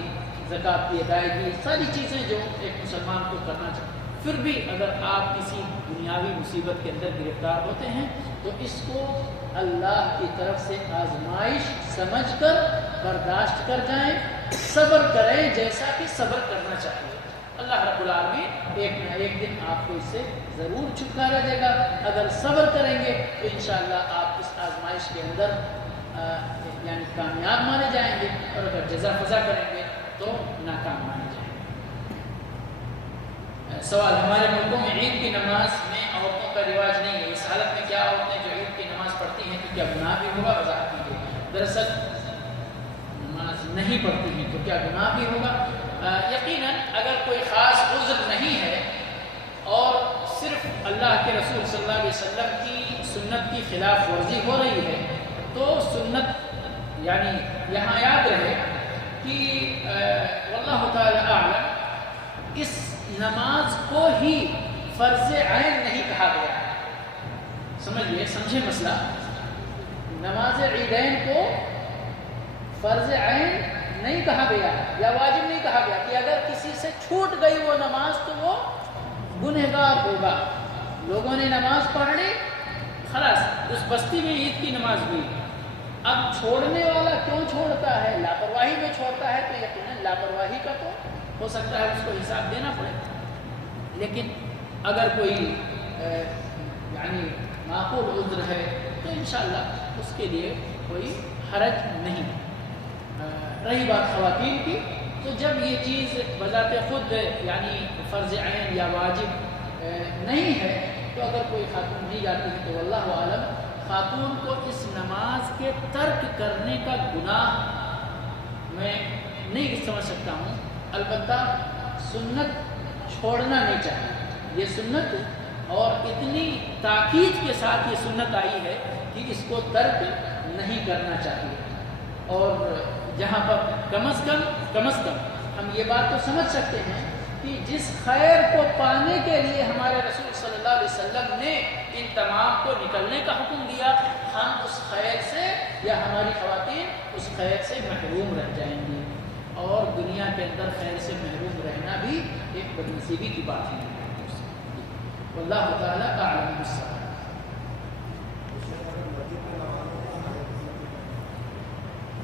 زکوٰۃ کی ادائیگی، ساری چیزیں جو ایک مسلمان کو کرنا چاہیے، پھر بھی اگر آپ کسی دنیاوی مصیبت کے اندر گرفتار ہوتے ہیں تو اس کو اللہ کی طرف سے آزمائش سمجھ کر برداشت کر جائیں، صبر کریں جیسا کہ صبر کرنا چاہیے۔ اللہ رب العالمین ایک نہ ایک دن آپ کو اس سے ضرور چھٹکارا دے گا۔ اگر صبر کریں گے تو انشاءاللہ آپ اس آزمائش کے اندر یعنی کامیاب مانے جائیں گے، اور اگر جزا فضا کریں گے تو ناکام مانے جائیں گے۔ سوال، ہمارے ملکوں میں عید کی نماز میں عورتوں کا رواج نہیں ہے، اس حالت میں کیا عورتیں جو عید کی نماز پڑھتی ہیں تو کیا گناہ بھی ہوگا؟ وضاحت کیجیے۔ دراصل نماز نہیں پڑھتی ہیں تو کیا گناہ بھی ہوگا؟ یقیناً اگر کوئی خاص عذر نہیں ہے اور صرف اللہ کے رسول صلی اللہ علیہ وسلم کی سنت کی خلاف ورزی ہو رہی ہے تو سنت یعنی یہاں یاد رہے کہ واللہ تعالی اعلم اس نماز کو ہی فرض عین نہیں کہا گیا ہے۔ سمجھے مسئلہ؟ نماز عیدین کو فرض عین نہیں کہا گیا یا واجب نہیں کہا گیا کہ اگر کسی سے چھوٹ گئی وہ نماز تو وہ گنہگار ہوگا۔ لوگوں نے نماز پڑھ لی، خلاص اس بستی میں عید کی نماز ہوئی، اب چھوڑنے والا کیوں چھوڑتا ہے؟ لاپرواہی میں چھوڑتا ہے تو یقیناً لاپرواہی کا تو ہو سکتا ہے اس کو حساب دینا پڑے، لیکن اگر کوئی یعنی معقول عذر ہے تو انشاءاللہ اس کے لیے کوئی حرج نہیں۔ رہی بات خواتین کی، تو جب یہ چیز بذات خود یعنی فرض عین یا واجب نہیں ہے تو اگر کوئی خاتون نہیں جاتی ہے تو واللہ عالم خاتون کو اس نماز کے ترک کرنے کا گناہ میں نہیں سمجھ سکتا ہوں، البتہ سنت چھوڑنا نہیں چاہیے۔ یہ سنت اور اتنی تاکید کے ساتھ یہ سنت آئی ہے کہ اس کو ترک نہیں کرنا چاہیے، اور جہاں پر کم از کم ہم یہ بات تو سمجھ سکتے ہیں کہ جس خیر کو پانے کے لیے ہمارے رسول صلی اللہ علیہ وسلم نے ان تمام کو نکلنے کا حکم دیا، ہم اس خیر سے یا ہماری خواتین اس خیر سے محروم رہ جائیں گی، اور دنیا کے اندر خیر سے محروم رہنا بھی ایک بدنصیبی کی بات ہے۔ واللہ تعالیٰ اعلم بالصواب۔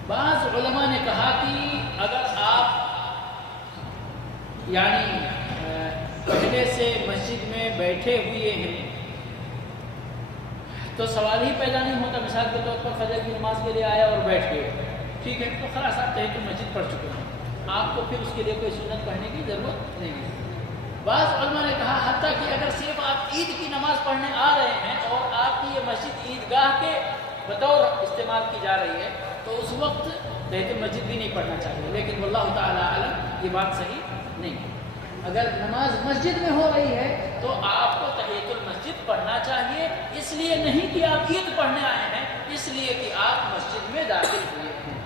بعض علماء نے کہا کہ اگر آپ یعنی پہلے سے مسجد میں بیٹھے ہوئے ہیں تو سوال ہی پیدا نہیں ہوتا، مثال کے طور پر فجر کی نماز کے لیے آیا اور بیٹھ گئے، ٹھیک ہے، تو خلاص آپ تحیۃ المسجد پڑھ چکے ہیں، آپ کو پھر اس کے لیے کوئی سنت پڑھنے کی ضرورت نہیں ہے۔ بعض علماء نے کہا حتیٰ کہ اگر صرف آپ عید کی نماز پڑھنے آ رہے ہیں اور آپ کی یہ مسجد عیدگاہ کے بطور استعمال کی جا رہی ہے تو اس وقت تحیۃ المسجد بھی نہیں پڑھنا چاہیے، لیکن واللہ تعالیٰ عالم یہ بات صحیح نہیں ہے۔ اگر نماز مسجد میں ہو رہی ہے تو آپ کو تحیۃ المسجد مسجد پڑھنا چاہیے، اس لیے نہیں کہ آپ عید پڑھنے آئے ہیں، اس لیے کہ آپ مسجد میں داخل ہوئے ہیں،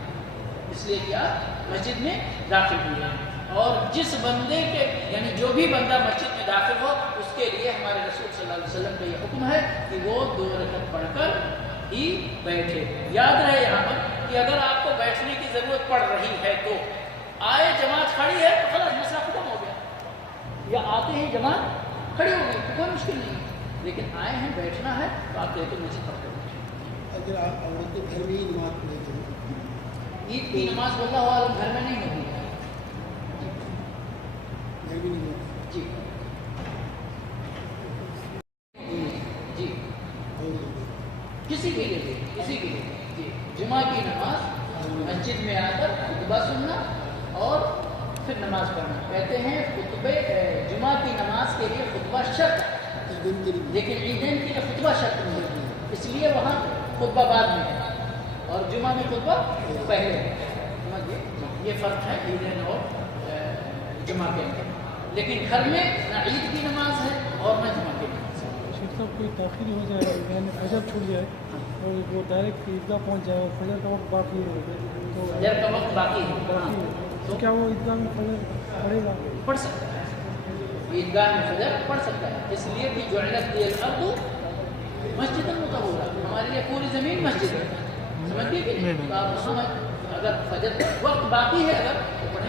اس لیے کہ آپ مسجد میں داخل ہوئے ہیں۔ اور جس بندے کے یعنی جو بھی بندہ مسجد میں داخل ہو اس کے لیے ہمارے رسول صلی اللہ علیہ وسلم کا یہ حکم ہے کہ وہ 2 رکعت پڑھ کر ہی بیٹھے۔ یاد رہے یہاں پر کہ اگر آپ کو بیٹھنے کی ضرورت پڑ رہی ہے تو آئے جماعت کھڑی ہے تو خلاص مسئلہ ختم ہو گیا، یا آتے ہیں جماعت کھڑی ہو گئی تو کوئی مشکل نہیں ہے، لیکن آئے ہیں بیٹھنا ہے تو آپ کہتے ہیں مسجد پڑھ کر بیٹھیں۔ اگر آپ عورتیں گھر میں ہی نماز پڑھیں تو عید کی نماز واللہ عالم گھر میں نہیں ہوگی، گھر بھی نہیں ہوتی جی جی کسی کے لیے جی جمعہ کی نماز مسجد میں آ کر خطبہ سننا اور پھر نماز پڑھنا۔ کہتے ہیں خطبے جمعہ کی نماز کے لیے خطبہ شرط ہے، لیکن عیدین کے لیے خطبہ شرط نہیں ہے، اس لیے وہاں خطبہ بعد میں ہے اور جمعہ میں خطبہ پہلے ہے۔ یہ فرق ہے عیدین اور جمعہ کے اندر، لیکن گھر میں نہ عید کی نماز ہے اور نہ جمعہ کی نماز ہے۔ شیخ صاحب کوئی تاخیر ہو جائے یعنی فجر چھوٹ جائے اور وہ ڈائریکٹ عیدگاہ پہنچ جائے اور فجر کا وقت باقی ہے تو فجر کا وقت باقی ہے تو کیا وہ عیدگاہ میں فجر پڑھے گا؟ پڑھ سکتا ہے، عیدگاہ میں فجر پڑھ سکتا ہے، اس لیے کہ جعلت لی الارض مسجد مطہورا، ہمارے لیے پوری زمین مسجد ہے، سمجھ گئے کہ نہیں؟ تو آپ وہاں اگر فجر وقت باقی ہے اگر تو پڑھیں۔